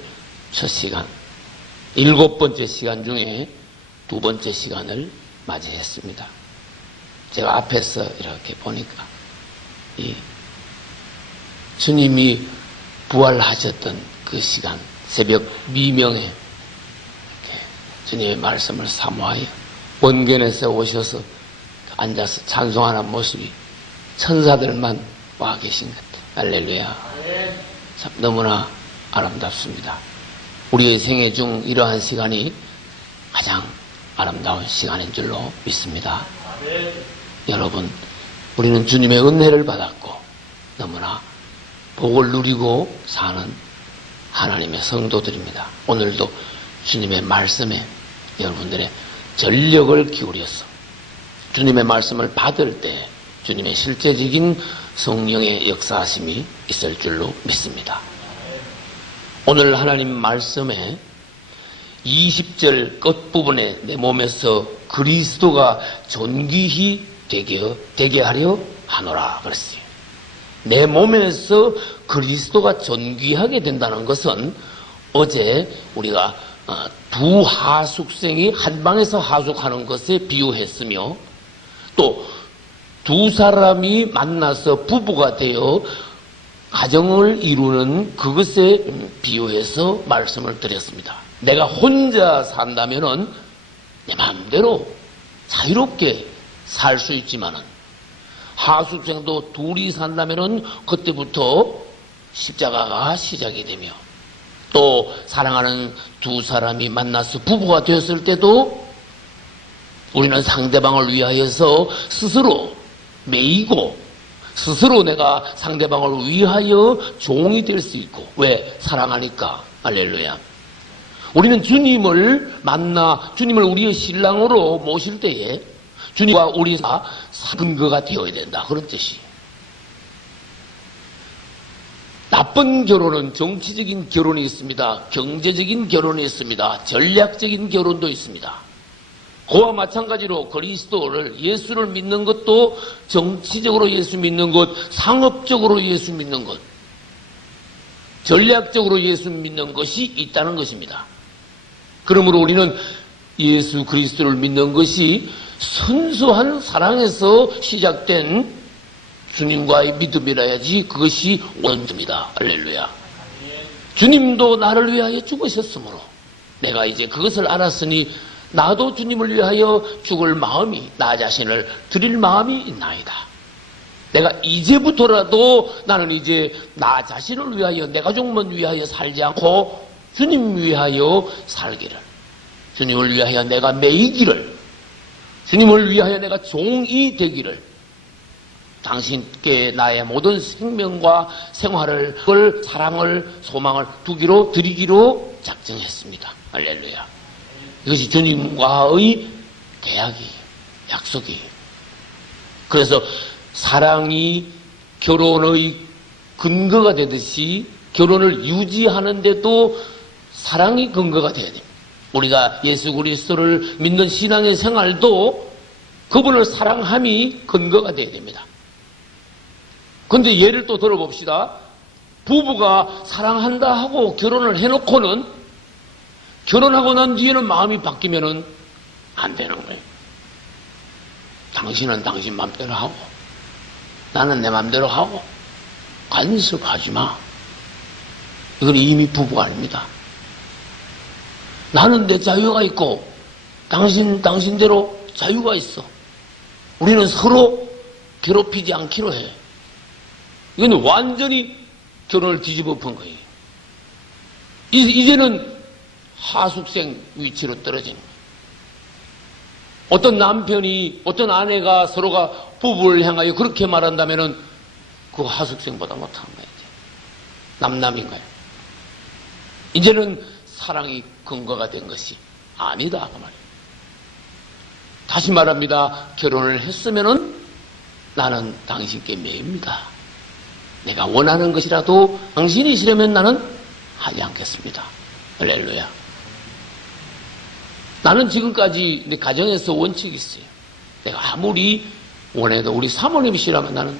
첫 시간, 7번째 시간 중에 2번째 시간을 맞이했습니다. 제가 앞에서 이렇게 보니까 이 주님이 부활하셨던 그 시간, 새벽 미명에 이렇게 주님의 말씀을 사모하여 원견에서 오셔서 앉아서 찬송하는 모습이 천사들만 와 계신 것 같아요. 할렐루야. 참 너무나 아름답습니다. 우리의 생애 중 이러한 시간이 가장 아름다운 시간인 줄로 믿습니다. 여러분, 우리는 주님의 은혜를 받았고 너무나 복을 누리고 사는 하나님의 성도들입니다. 오늘도 주님의 말씀에 여러분들의 전력을 기울여서 주님의 말씀을 받을 때 주님의 실제적인 성령의 역사하심이 있을 줄로 믿습니다. 오늘 하나님 말씀에 20절 끝부분에 내 몸에서 그리스도가 존귀히 되게 하려 하노라 그랬어요. 내 몸에서 그리스도가 존귀하게 된다는 것은 어제 우리가 두 하숙생이 한 방에서 하숙하는 것에 비유했으며 또 두 사람이 만나서 부부가 되어 가정을 이루는 그것에 비유해서 말씀을 드렸습니다. 내가 혼자 산다면은 내 마음대로 자유롭게 살 수 있지만은 하숙생도 둘이 산다면은 그때부터 십자가가 시작이 되며 또 사랑하는 두 사람이 만나서 부부가 되었을 때도 우리는 상대방을 위하여서 스스로 매이고 스스로 내가 상대방을 위하여 종이 될 수 있고 왜? 사랑하니까. 할렐루야. 우리는 주님을 만나 주님을 우리의 신랑으로 모실 때에 주님과 우리가 근거가 되어야 된다. 그런 뜻이에요. 나쁜 결혼은 정치적인 결혼이 있습니다. 경제적인 결혼이 있습니다. 전략적인 결혼도 있습니다. 그와 마찬가지로 그리스도를 예수를 믿는 것도 정치적으로 예수 믿는 것, 상업적으로 예수 믿는 것, 전략적으로 예수 믿는 것이 있다는 것입니다. 그러므로 우리는 예수 그리스도를 믿는 것이 순수한 사랑에서 시작된 주님과의 믿음이라야지 그것이 원입니다. 할렐루야. 주님도 나를 위하여 죽으셨으므로 내가 이제 그것을 알았으니 나도 주님을 위하여 죽을 마음이, 나 자신을 드릴 마음이 있나이다. 내가 이제부터라도 나는 이제 나 자신을 위하여, 내 가족만 위하여 살지 않고 주님 위하여 살기를, 주님을 위하여 내가 매이기를, 주님을 위하여 내가 종이 되기를, 당신께 나의 모든 생명과 생활을, 사랑을, 소망을 두기로, 드리기로 작정했습니다. 할렐루야. 이것이 주님과의 계약이에요. 약속이에요. 그래서 사랑이 결혼의 근거가 되듯이 결혼을 유지하는데도 사랑이 근거가 돼야 됩니다. 우리가 예수 그리스도를 믿는 신앙의 생활도 그분을 사랑함이 근거가 돼야 됩니다. 그런데 예를 또 들어봅시다. 부부가 사랑한다 하고 결혼을 해놓고는 결혼하고 난 뒤에는 마음이 바뀌면은 안 되는 거예요. 당신은 당신 맘대로 하고 나는 내 맘대로 하고 간섭하지 마. 이건 이미 부부가 아닙니다. 나는 내 자유가 있고 당신대로 자유가 있어. 우리는 서로 괴롭히지 않기로 해. 이건 완전히 결혼을 뒤집어 엎은 거예요. 이제는 하숙생 위치로 떨어진 거예요. 어떤 남편이, 어떤 아내가 서로가 부부를 향하여 그렇게 말한다면은 그 하숙생보다 못하는 거야, 이제. 남남인 거야. 이제는 사랑이 근거가 된 것이 아니다, 그 말이에요. 다시 말합니다. 결혼을 했으면은 나는 당신께 매입니다. 내가 원하는 것이라도 당신이 싫으면 나는 하지 않겠습니다. 할렐루야. 나는 지금까지 내 가정에서 원칙이 있어요. 내가 아무리 원해도 우리 사모님이 싫으면 나는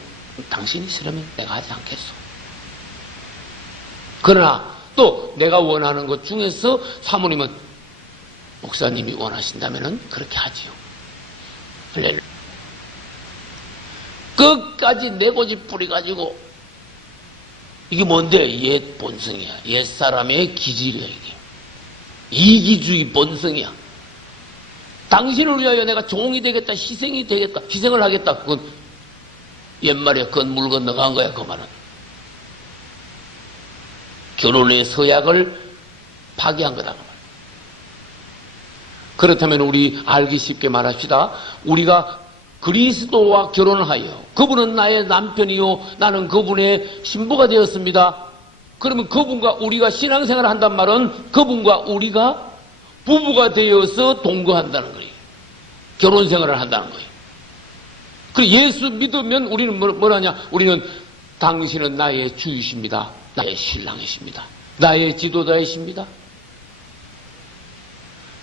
당신이 싫으면 내가 하지 않겠소. 그러나 또 내가 원하는 것 중에서 사모님은 목사님이 원하신다면 그렇게 하지요. 할렐루야. 끝까지 내 고집 부려가지고 이게 뭔데? 옛 본성이야. 옛 사람의 기질이야, 이게. 이기주의 본성이야. 당신을 위하여 내가 종이 되겠다, 희생이 되겠다, 희생을 하겠다. 그건 옛말에 그건 물 건너간 거야, 그 말은. 결혼의 서약을 파기한 거다, 그 말. 그렇다면 우리 알기 쉽게 말합시다. 우리가 그리스도와 결혼을 하여 그분은 나의 남편이요 나는 그분의 신부가 되었습니다. 그러면 그분과 우리가 신앙생활을 한단 말은 그분과 우리가 부부가 되어서 동거한다는 거예요. 결혼생활을 한다는 거예요. 그리고 예수 믿으면 우리는 뭐라냐? 우리는 당신은 나의 주이십니다. 나의 신랑이십니다. 나의 지도자이십니다.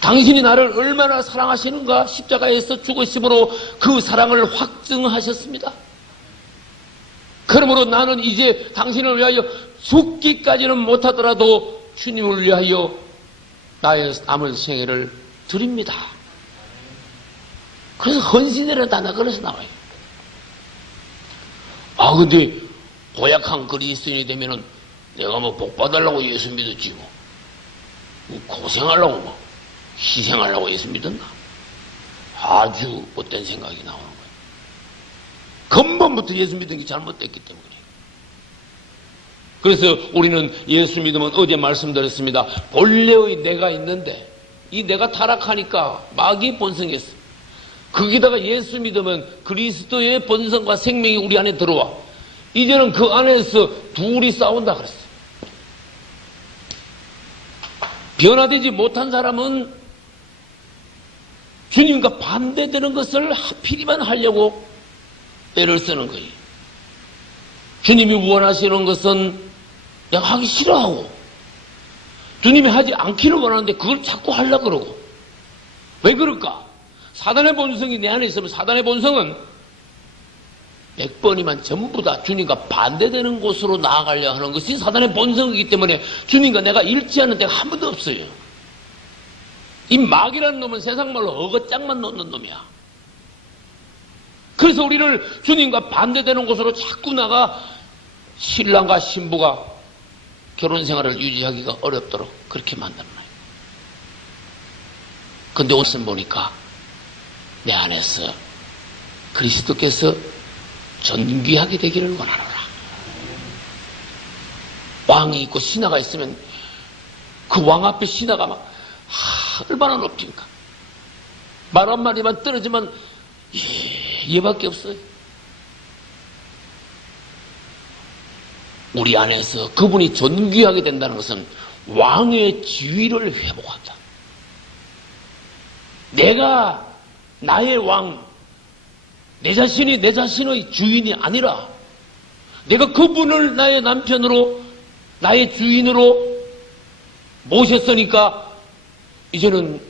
당신이 나를 얼마나 사랑하시는가 십자가에서 죽으심으로 그 사랑을 확증하셨습니다. 그러므로 나는 이제 당신을 위하여 죽기까지는 못하더라도 주님을 위하여 나의 남은 생애를 드립니다. 그래서 헌신이라는 단어가 그래서 나와요. 근데 고약한 그리스도인이 되면은 내가 뭐 복받으려고 예수 믿었지 뭐 고생하려고 뭐 희생하려고 예수 믿었나? 아주 못된 생각이 나오는 거예요. 근본부터 예수 믿은 게 잘못됐기 때문에. 그래서 우리는 예수 믿으면 어제 말씀드렸습니다. 본래의 내가 있는데 이 내가 타락하니까 마귀의 본성이 있어. 거기다가 예수 믿으면 그리스도의 본성과 생명이 우리 안에 들어와. 이제는 그 안에서 둘이 싸운다 그랬어. 변화되지 못한 사람은 주님과 반대되는 것을 하필이만 하려고 애를 쓰는 거예요. 주님이 원하시는 것은 내가 하기 싫어하고 주님이 하지 않기를 원하는데 그걸 자꾸 하려고 그러고. 왜 그럴까? 사단의 본성이 내 안에 있으면 사단의 본성은 100번이면 전부 다 주님과 반대되는 곳으로 나아가려 하는 것이 사단의 본성이기 때문에 주님과 내가 일치하는 데가 한 번도 없어요. 이 마귀라는 놈은 세상 말로 어거짱만 놓는 놈이야. 그래서 우리를 주님과 반대되는 곳으로 자꾸 나가 신랑과 신부가 결혼 생활을 유지하기가 어렵도록 그렇게 만드는 거예요. 근데 옷을 보니까 내 안에서 그리스도께서 존귀하게 되기를 원하노라. 왕이 있고 신하가 있으면 그 왕 앞에 신하가 막 얼마나 높습니까? 말 한마디만 떨어지면 얘밖에 없어요. 우리 안에서 그분이 존귀하게 된다는 것은 왕의 지위를 회복한다. 내가 나의 왕, 내 자신이 내 자신의 주인이 아니라 내가 그분을 나의 남편으로 나의 주인으로 모셨으니까 이제는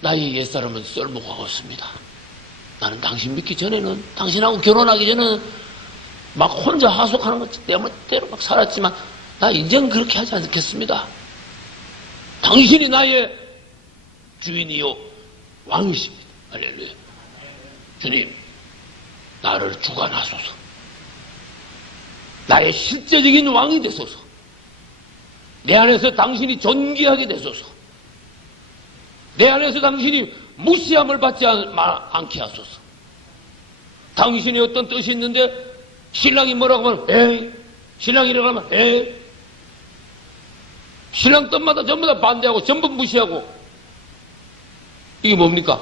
나의 옛사람은 쓸모가 없습니다. 나는 당신 믿기 전에는 당신하고 결혼하기 전에는 막 혼자 하숙하는 것 때문에 막 살았지만 나 이제는 그렇게 하지 않겠습니다. 당신이 나의 주인이요 왕이십니다. 할렐루야. 주님, 나를 주관하소서. 나의 실제적인 왕이 되소서. 내 안에서 당신이 존귀하게 되소서. 내 안에서 당신이 무시함을 받지 않게 하소서. 당신이 어떤 뜻이 있는데 신랑이 뭐라고 하면 에이, 신랑이라고 하면 에이, 신랑 뜻마다 전부 다 반대하고 전부 무시하고. 이게 뭡니까?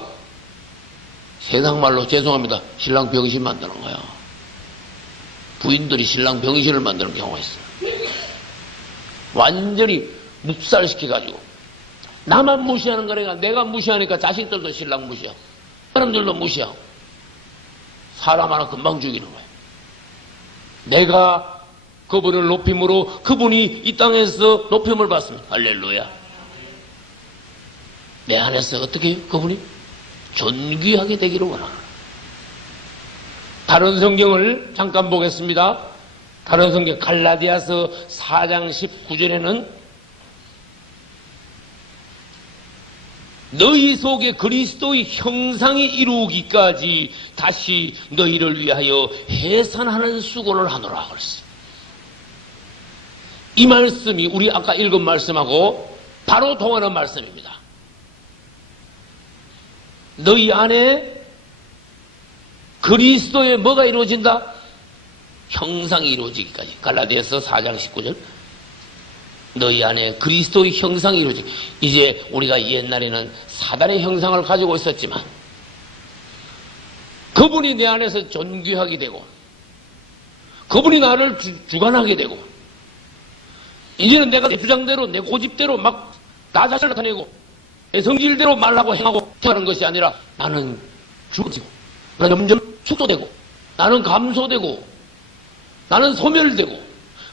세상 말로 죄송합니다. 신랑 병신 만드는 거야. 부인들이 신랑 병신을 만드는 경우가 있어요. 완전히 묵살시켜가지고 나만 무시하는 거니까 내가 무시하니까 자식들도 신랑 무시하고 사람들도 무시하고 사람 하나 금방 죽이는 거예요. 내가 그분을 높임으로 그분이 이 땅에서 높임을 받습니다. 할렐루야. 내 안에서 어떻게 해요? 그분이 존귀하게 되기를 원하는 거예요. 다른 성경을 잠깐 보겠습니다. 다른 성경 갈라디아서 4장 19절에는 너희 속에 그리스도의 형상이 이루기까지 다시 너희를 위하여 해산하는 수고를 하노라 그랬어요. 이 말씀이 우리 아까 읽은 말씀하고 바로 동하는 말씀입니다. 너희 안에 그리스도의 뭐가 이루어진다? 형상이 이루어지기까지. 갈라디아서 4장 19절. 너희 안에 그리스도의 형상이 이루어지기. 이제 우리가 옛날에는 사단의 형상을 가지고 있었지만 그분이 내 안에서 존귀하게 되고 그분이 나를 주관하게 되고 이제는 내가 내 주장대로 내 고집대로 막 나 자신을 나타내고 내 성질대로 말하고 행하고 하는 것이 아니라 나는 죽어지고 나는 점점 축소되고 나는 감소되고 나는 소멸되고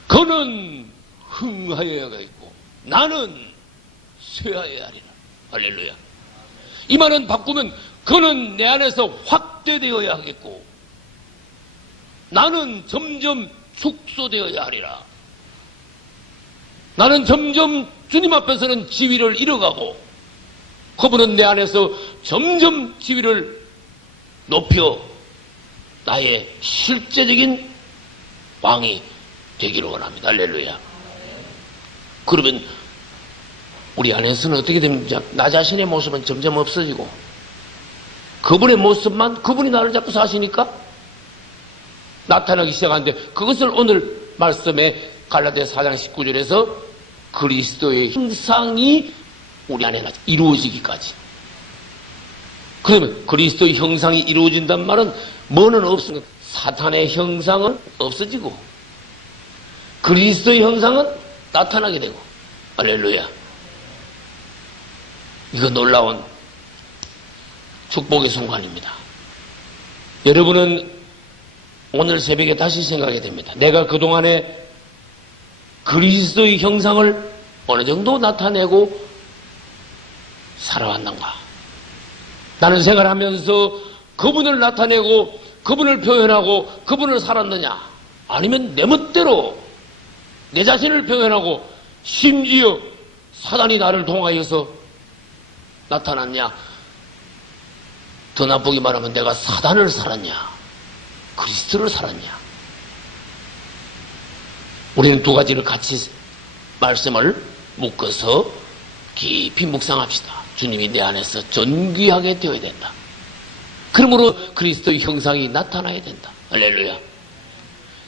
그는 흥하여야 있고 나는 쇠하여야 하리라. 할렐루야. 이 말은 바꾸면 그는 내 안에서 확대되어야 하겠고 나는 점점 축소되어야 하리라. 나는 점점 주님 앞에서는 지위를 잃어가고 그분은 내 안에서 점점 지위를 높여 나의 실제적인 왕이 되기를 원합니다. 할렐루야. 그러면 우리 안에서는 어떻게 됩니까? 나 자신의 모습은 점점 없어지고 그분의 모습만 그분이 나를 자꾸 사시니까 나타나기 시작하는데 그것을 오늘 말씀에 갈라디아 4장 19절에서 그리스도의 형상이 우리 안에 이루어지기까지. 그러면 그리스도의 형상이 이루어진단 말은 뭐는 없으면 사탄의 형상은 없어지고 그리스도의 형상은 나타나게 되고. 할렐루야. 이거 놀라운 축복의 순간입니다. 여러분은 오늘 새벽에 다시 생각하게 됩니다. 내가 그동안에 그리스도의 형상을 어느 정도 나타내고 살아왔는가? 나는 생활하면서 그분을 나타내고 그분을 표현하고 그분을 살았느냐? 아니면 내 멋대로 내 자신을 표현하고 심지어 사단이 나를 통하여서 나타났냐? 더 나쁘게 말하면 내가 사단을 살았냐? 그리스도를 살았냐? 우리는 두 가지를 같이 말씀을 묶어서 깊이 묵상합시다. 주님이 내 안에서 존귀하게 되어야 된다. 그러므로 그리스도의 형상이 나타나야 된다. 할렐루야.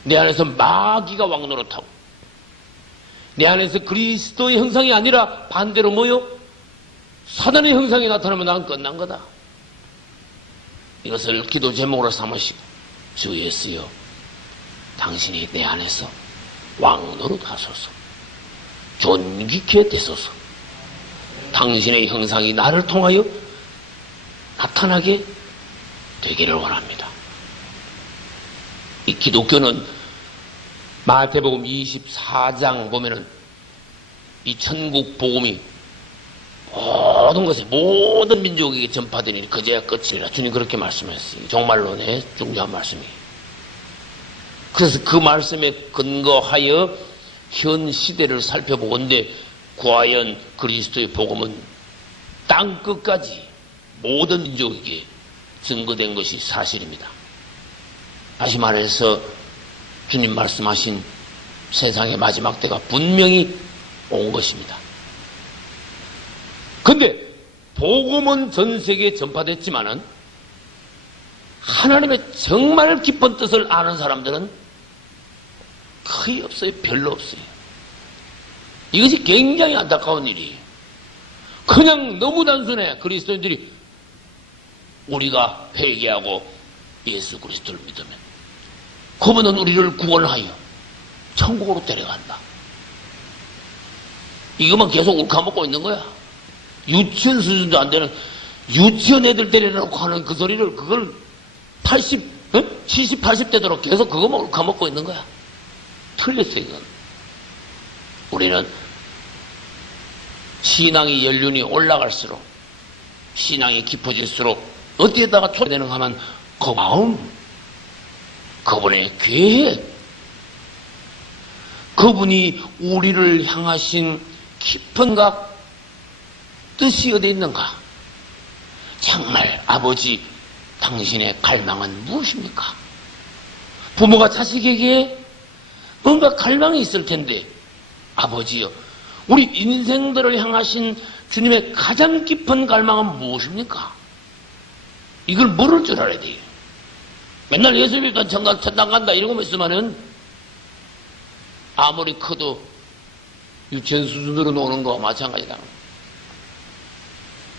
내 안에서 마귀가 왕노릇하고 내 안에서 그리스도의 형상이 아니라 반대로 뭐요? 사단의 형상이 나타나면 난 끝난 거다. 이것을 기도 제목으로 삼으시고 주 예수여 당신이 내 안에서 왕노릇하소서 존귀케 되소서 당신의 형상이 나를 통하여 나타나게 되기를 원합니다. 이 기독교는 마태복음 24장 보면은 이 천국 복음이 모든 것에 모든 민족에게 전파되니 그제야 끝이라 주님 그렇게 말씀했어요. 정말로 중요한 말씀이에요. 그래서 그 말씀에 근거하여 현 시대를 살펴보건대 과연 그리스도의 복음은 땅 끝까지 모든 민족에게 증거된 것이 사실입니다. 다시 말해서 주님 말씀하신 세상의 마지막 때가 분명히 온 것입니다. 근데 복음은 전 세계에 전파됐지만은 하나님의 정말 깊은 뜻을 아는 사람들은 거의 없어요. 별로 없어요. 이것이 굉장히 안타까운 일이에요. 그냥 너무 단순해. 그리스도인들이 우리가 회개하고 예수 그리스도를 믿으면 그분은 우리를 구원하여 천국으로 데려간다. 이것만 계속 옳카먹고 있는 거야. 유치원 수준도 안 되는 유치원 애들 데려놓고 하는 그 소리를 그걸 70, 80대도록 계속 그것만 옳카먹고 있는 거야. 틀렸어 이건. 우리는 신앙의 연륜이 올라갈수록 신앙이 깊어질수록 어디에다가 초대되는 하면 그 마음, 그분의 계획, 그분이 우리를 향하신 깊은 각 뜻이 어디 있는가? 정말 아버지 당신의 갈망은 무엇입니까? 부모가 자식에게 뭔가 갈망이 있을 텐데 아버지여 우리 인생들을 향하신 주님의 가장 깊은 갈망은 무엇입니까? 이걸 모를 줄 알아야 돼요. 맨날 예수 믿다 천당 간다 이러고 있으면은 아무리 커도 유치원 수준으로 노는 거와 마찬가지다.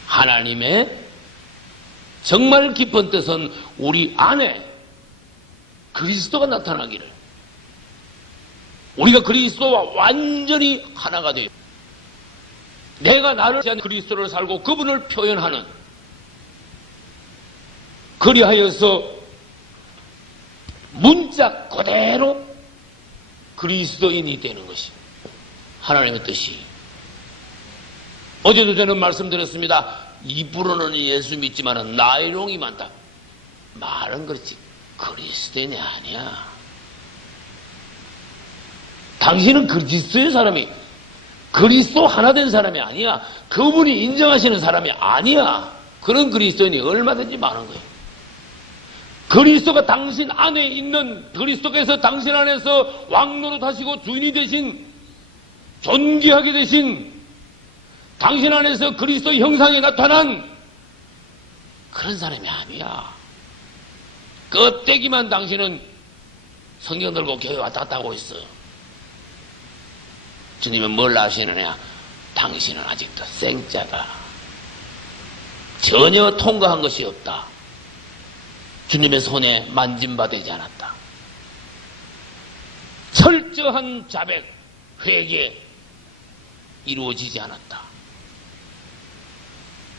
하나님의 정말 깊은 뜻은 우리 안에 그리스도가 나타나기를, 우리가 그리스도와 완전히 하나가 되어 내가 나를 위한 그리스도를 살고 그분을 표현하는, 그리하여서 문자 그대로 그리스도인이 되는 것이 하나님의 뜻이. 어제도 저는 말씀드렸습니다. 입으로는 예수 믿지만은 나이롱이 많다. 말은 그렇지 그리스도인이 아니야. 당신은 그리스도의 사람이, 그리스도 하나 된 사람이 아니야. 그분이 인정하시는 사람이 아니야. 그런 그리스도인이 얼마든지 많은 거예요. 그리스도가 당신 안에 있는, 그리스도께서 당신 안에서 왕노릇 하시고 주인이 되신, 존귀하게 되신, 당신 안에서 그리스도 형상에 나타난 그런 사람이 아니야. 껍데기만 당신은 성경 들고 교회 왔다 갔다 하고 있어. 주님은 뭘 아시느냐? 당신은 아직도 생짜다. 전혀 통과한 것이 없다. 주님의 손에 만짐받지 않았다. 철저한 자백, 회개 이루어지지 않았다.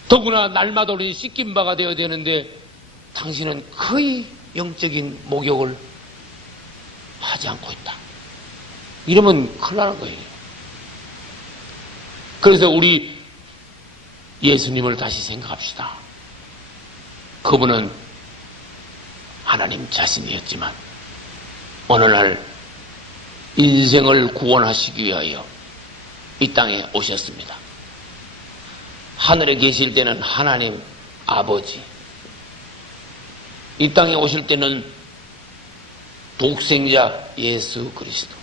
더구나 날마다 우리 씻긴 바가 되어야 되는데 당신은 거의 영적인 목욕을 하지 않고 있다. 이러면 큰일 나는 거예요. 그래서 우리 예수님을 다시 생각합시다. 그분은 하나님 자신이었지만 어느 날 인생을 구원하시기 위하여 이 땅에 오셨습니다. 하늘에 계실 때는 하나님 아버지, 이 땅에 오실 때는 독생자 예수 그리스도.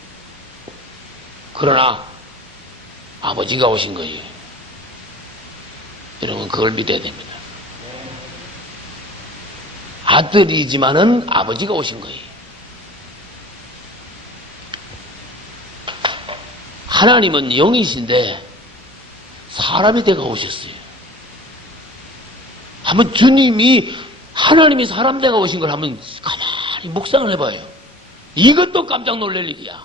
그러나 아버지가 오신 거예요. 여러분 그걸 믿어야 됩니다. 아들이지만은 아버지가 오신 거예요. 하나님은 영이신데 사람이 되어 오셨어요. 한번 주님이, 하나님이 사람 되어 오신 걸 한번 가만히 묵상을 해봐요. 이것도 깜짝 놀랄 일이야.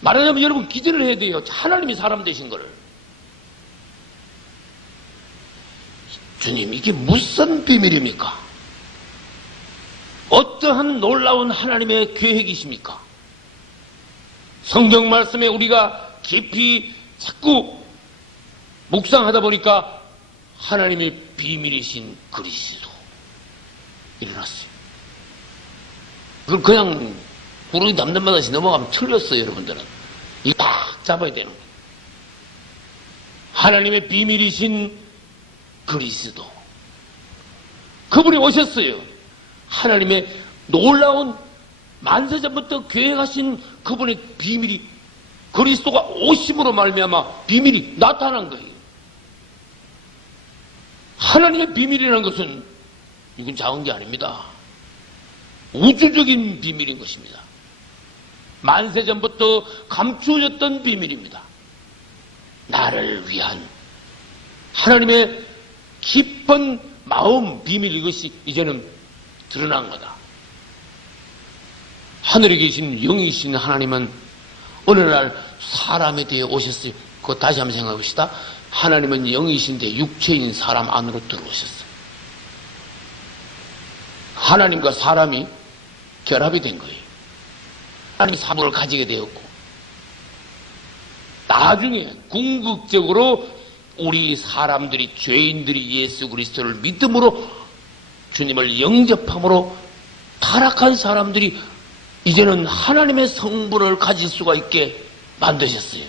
말하자면 여러분 기절을 해야 돼요. 하나님이 사람 되신 거를. 주님, 이게 무슨 비밀입니까? 어떠한 놀라운 하나님의 계획이십니까? 성경 말씀에 우리가 깊이 자꾸 묵상하다 보니까 하나님의 비밀이신 그리스도 일어났어요. 그걸 그냥 구르기 담담마다씩 넘어가면 틀렸어요, 여러분들은. 이거 딱 잡아야 되는 거예요. 하나님의 비밀이신 그리스도. 그분이 오셨어요. 하나님의 놀라운 만세전부터 계획하신 그분의 비밀이, 그리스도가 오심으로 말미암아 비밀이 나타난 거예요. 하나님의 비밀이라는 것은 이건 작은 게 아닙니다. 우주적인 비밀인 것입니다. 만세전부터 감추어졌던 비밀입니다. 나를 위한 하나님의 깊은 마음 비밀, 이것이 이제는 드러난 거다. 하늘에 계신 영이신 하나님은 어느 날 사람에 대해 오셨어요. 그거 다시 한번 생각해 봅시다. 하나님은 영이신데 육체인 사람 안으로 들어오셨어요. 하나님과 사람이 결합이 된 거예요. 하나님이 사물을 가지게 되었고, 나중에 궁극적으로 우리 사람들이, 죄인들이 예수 그리스도를 믿음으로 주님을 영접함으로 타락한 사람들이 이제는 하나님의 성분을 가질 수가 있게 만드셨어요.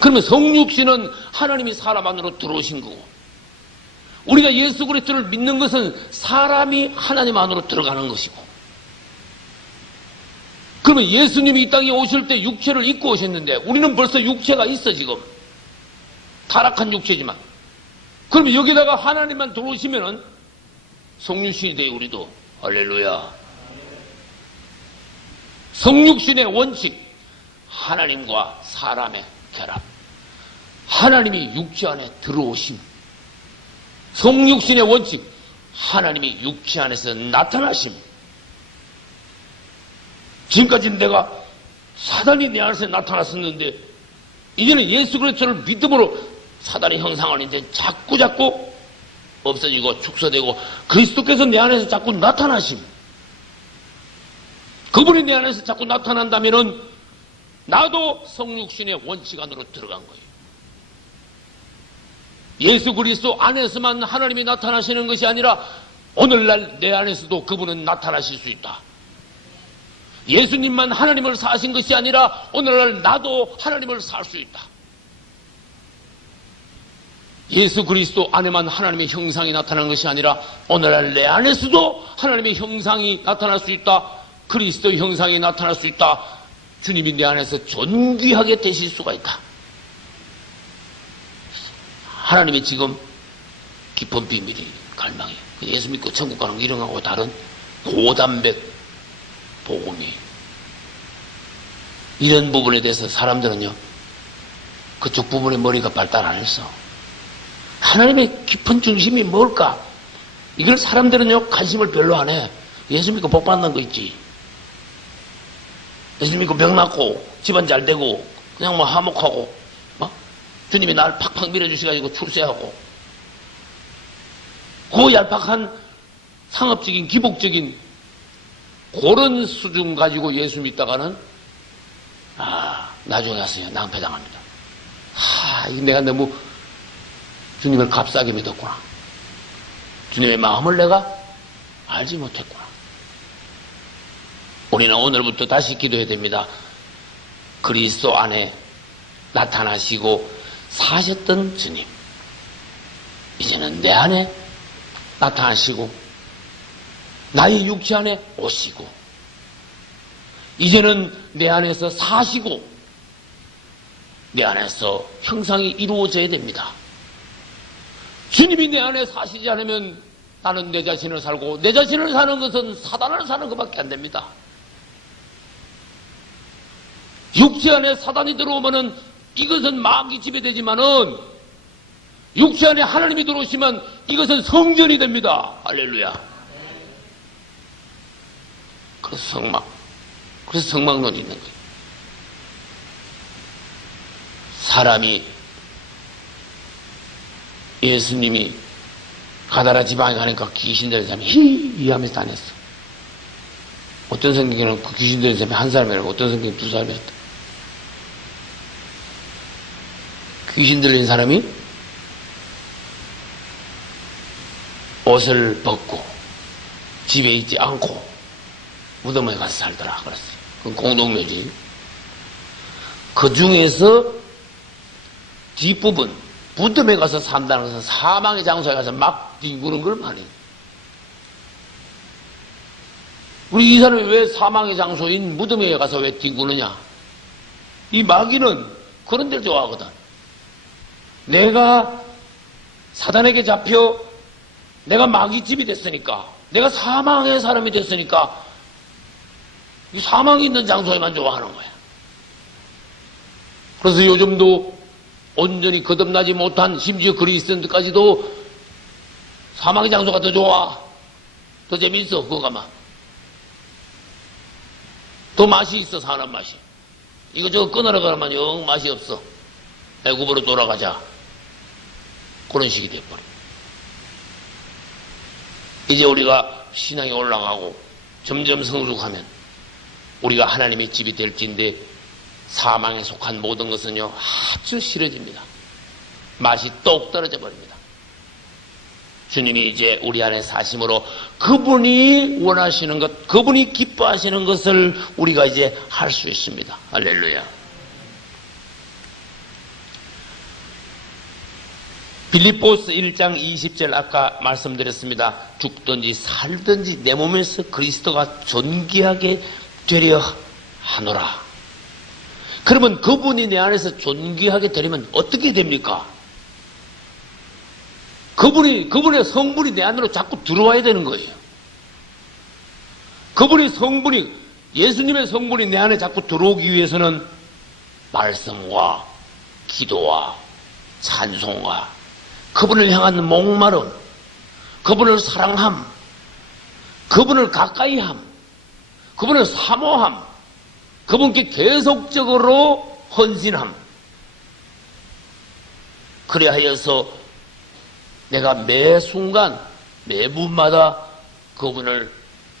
그러면 성육신은 하나님이 사람 안으로 들어오신 거고, 우리가 예수 그리스도를 믿는 것은 사람이 하나님 안으로 들어가는 것이고, 그러면 예수님이 이 땅에 오실 때 육체를 입고 오셨는데 우리는 벌써 육체가 있어. 지금 타락한 육체지만, 그러면 여기다가 하나님만 들어오시면은 성육신이 돼요. 우리도. 할렐루야. 성육신의 원칙, 하나님과 사람의 결합, 하나님이 육체 안에 들어오심. 성육신의 원칙, 하나님이 육체 안에서 나타나심. 지금까지는 내가 사단이 내 안에서 나타났었는데 이제는 예수 그리스도를 믿음으로 사단의 형상을 이제 자꾸 없어지고 축소되고, 그리스도께서 내 안에서 자꾸 나타나심. 그분이 내 안에서 자꾸 나타난다면은 나도 성육신의 원칙 안으로 들어간 거예요. 예수 그리스도 안에서만 하나님이 나타나시는 것이 아니라 오늘날 내 안에서도 그분은 나타나실 수 있다. 예수님만 하나님을 사신 것이 아니라 오늘날 나도 하나님을 살 수 있다. 예수 그리스도 안에만 하나님의 형상이 나타나는 것이 아니라 오늘날 내 안에서도 하나님의 형상이 나타날 수 있다. 그리스도의 형상이 나타날 수 있다. 주님이 내 안에서 존귀하게 되실 수가 있다. 하나님이 지금 깊은 비밀이 갈망이에요. 예수 믿고 천국 가는 거 이런 거하고 다른 고단백 복음이, 이런 부분에 대해서 사람들은요, 그쪽 부분에 머리가 발달 안 했어. 하나님의 깊은 중심이 뭘까? 이걸 사람들은요, 관심을 별로 안 해. 예수 믿고 복 받는 거 있지. 예수 믿고 병 낫고 집안 잘 되고 그냥 뭐 화목하고, 주님이 날 팍팍 밀어주셔가지고 출세하고, 그 얄팍한 상업적인 기복적인 그런 수준 가지고 예수 믿다가는 나중에 가서요 낭패당합니다. 내가 너무 주님을 값싸게 믿었구나. 주님의 마음을 내가 알지 못했구나. 우리는 오늘부터 다시 기도해야 됩니다. 그리스도 안에 나타나시고 사셨던 주님, 이제는 내 안에 나타나시고 나의 육체 안에 오시고, 이제는 내 안에서 사시고 내 안에서 형상이 이루어져야 됩니다. 주님이 내 안에 사시지 않으면 나는 내 자신을 살고, 내 자신을 사는 것은 사단을 사는 것밖에 안 됩니다. 육체 안에 사단이 들어오면은 이것은 마귀 지배되지만은 육체 안에 하나님이 들어오시면 이것은 성전이 됩니다. 할렐루야. 그래서 성막론이 있는 거예요. 사람이, 예수님이 가다라 지방에 가니까 귀신 들린 사람이 히 하면서 다녔어. 어떤 성경에는 그 귀신 들린 사람이 한 사람이라고, 어떤 성경에는 두 사람이었다. 귀신 들린 사람이 옷을 벗고 집에 있지 않고 무덤에 가서 살더라 그랬어요. 그건 공동묘지. 그 중에서 뒷부분, 무덤에 가서 산다는 것은 사망의 장소에 가서 막 뒹구는 걸 말해요. 우리 이 사람이 왜 사망의 장소인 무덤에 가서 왜 뒹구느냐? 이 마귀는 그런 데를 좋아하거든. 내가 사단에게 잡혀 내가 마귀집이 됐으니까, 내가 사망의 사람이 됐으니까 이 사망이 있는 장소에만 좋아하는 거야. 그래서 요즘도 온전히 거듭나지 못한, 심지어 그리스도인들까지도 사망의 장소가 더 좋아, 더 재미있어. 그거 가면 더 맛이 있어, 사는 맛이. 이거저거 끊으러 가면 영 맛이 없어. 애굽으로 돌아가자. 그런 식이 돼버려. 이제 우리가 신앙이 올라가고 점점 성숙하면 우리가 하나님의 집이 될지인데 사망에 속한 모든 것은요 아주 싫어집니다. 맛이 똑 떨어져 버립니다. 주님이 이제 우리 안에 사심으로 그분이 원하시는 것, 그분이 기뻐하시는 것을 우리가 이제 할 수 있습니다. 할렐루야. 빌립보서 1장 20절 아까 말씀드렸습니다. 죽든지 살든지 내 몸에서 그리스도가 존귀하게 되려 하노라. 그러면 그분이 내 안에서 존귀하게 되려면 어떻게 됩니까? 그분의 성분이 내 안으로 자꾸 들어와야 되는 거예요. 그분의 성분이, 예수님의 성분이 내 안에 자꾸 들어오기 위해서는 말씀과 기도와 찬송과 그분을 향한 목마름, 그분을 사랑함, 그분을 가까이함, 그분을 사모함, 그분께 계속적으로 헌신함. 그래 하여서 내가 매 순간, 매 분마다 그분을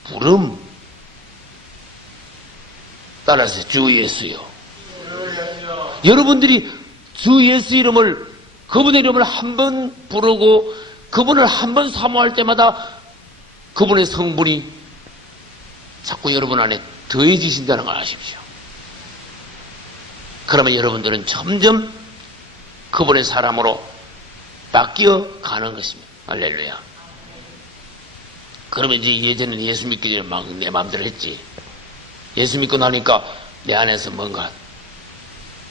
부름. 따라서 주 예수요. 여러분들이 주 예수 이름을, 그분의 이름을 한 번 부르고 그분을 한 번 사모할 때마다 그분의 성분이 자꾸 여러분 안에 더해지신다는 걸 아십시오. 그러면 여러분들은 점점 그분의 사람으로 바뀌어 가는 것입니다. 할렐루야. 그러면 이제 예전에는 예수 믿기 전에 막 내 마음대로 했지. 예수 믿고 나니까 내 안에서 뭔가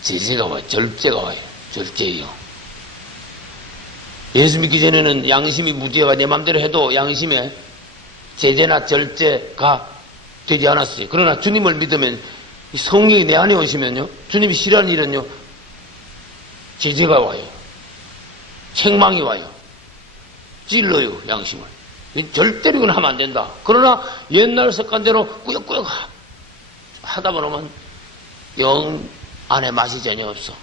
제재가 와요. 절제가 와요. 절제예요. 예수 믿기 전에는 양심이 무지해가 내 마음대로 해도 양심에 제재나 절제가 되지 않았어요. 그러나 주님을 믿으면 성령이 내 안에 오시면요, 주님이 싫어하는 일은요, 제재가 와요. 책망이 와요. 찔러요, 양심을. 절대로 이건 하면 안 된다. 그러나 옛날 습관대로 꾸역꾸역 하다 보면 영 안에 맛이 전혀 없어.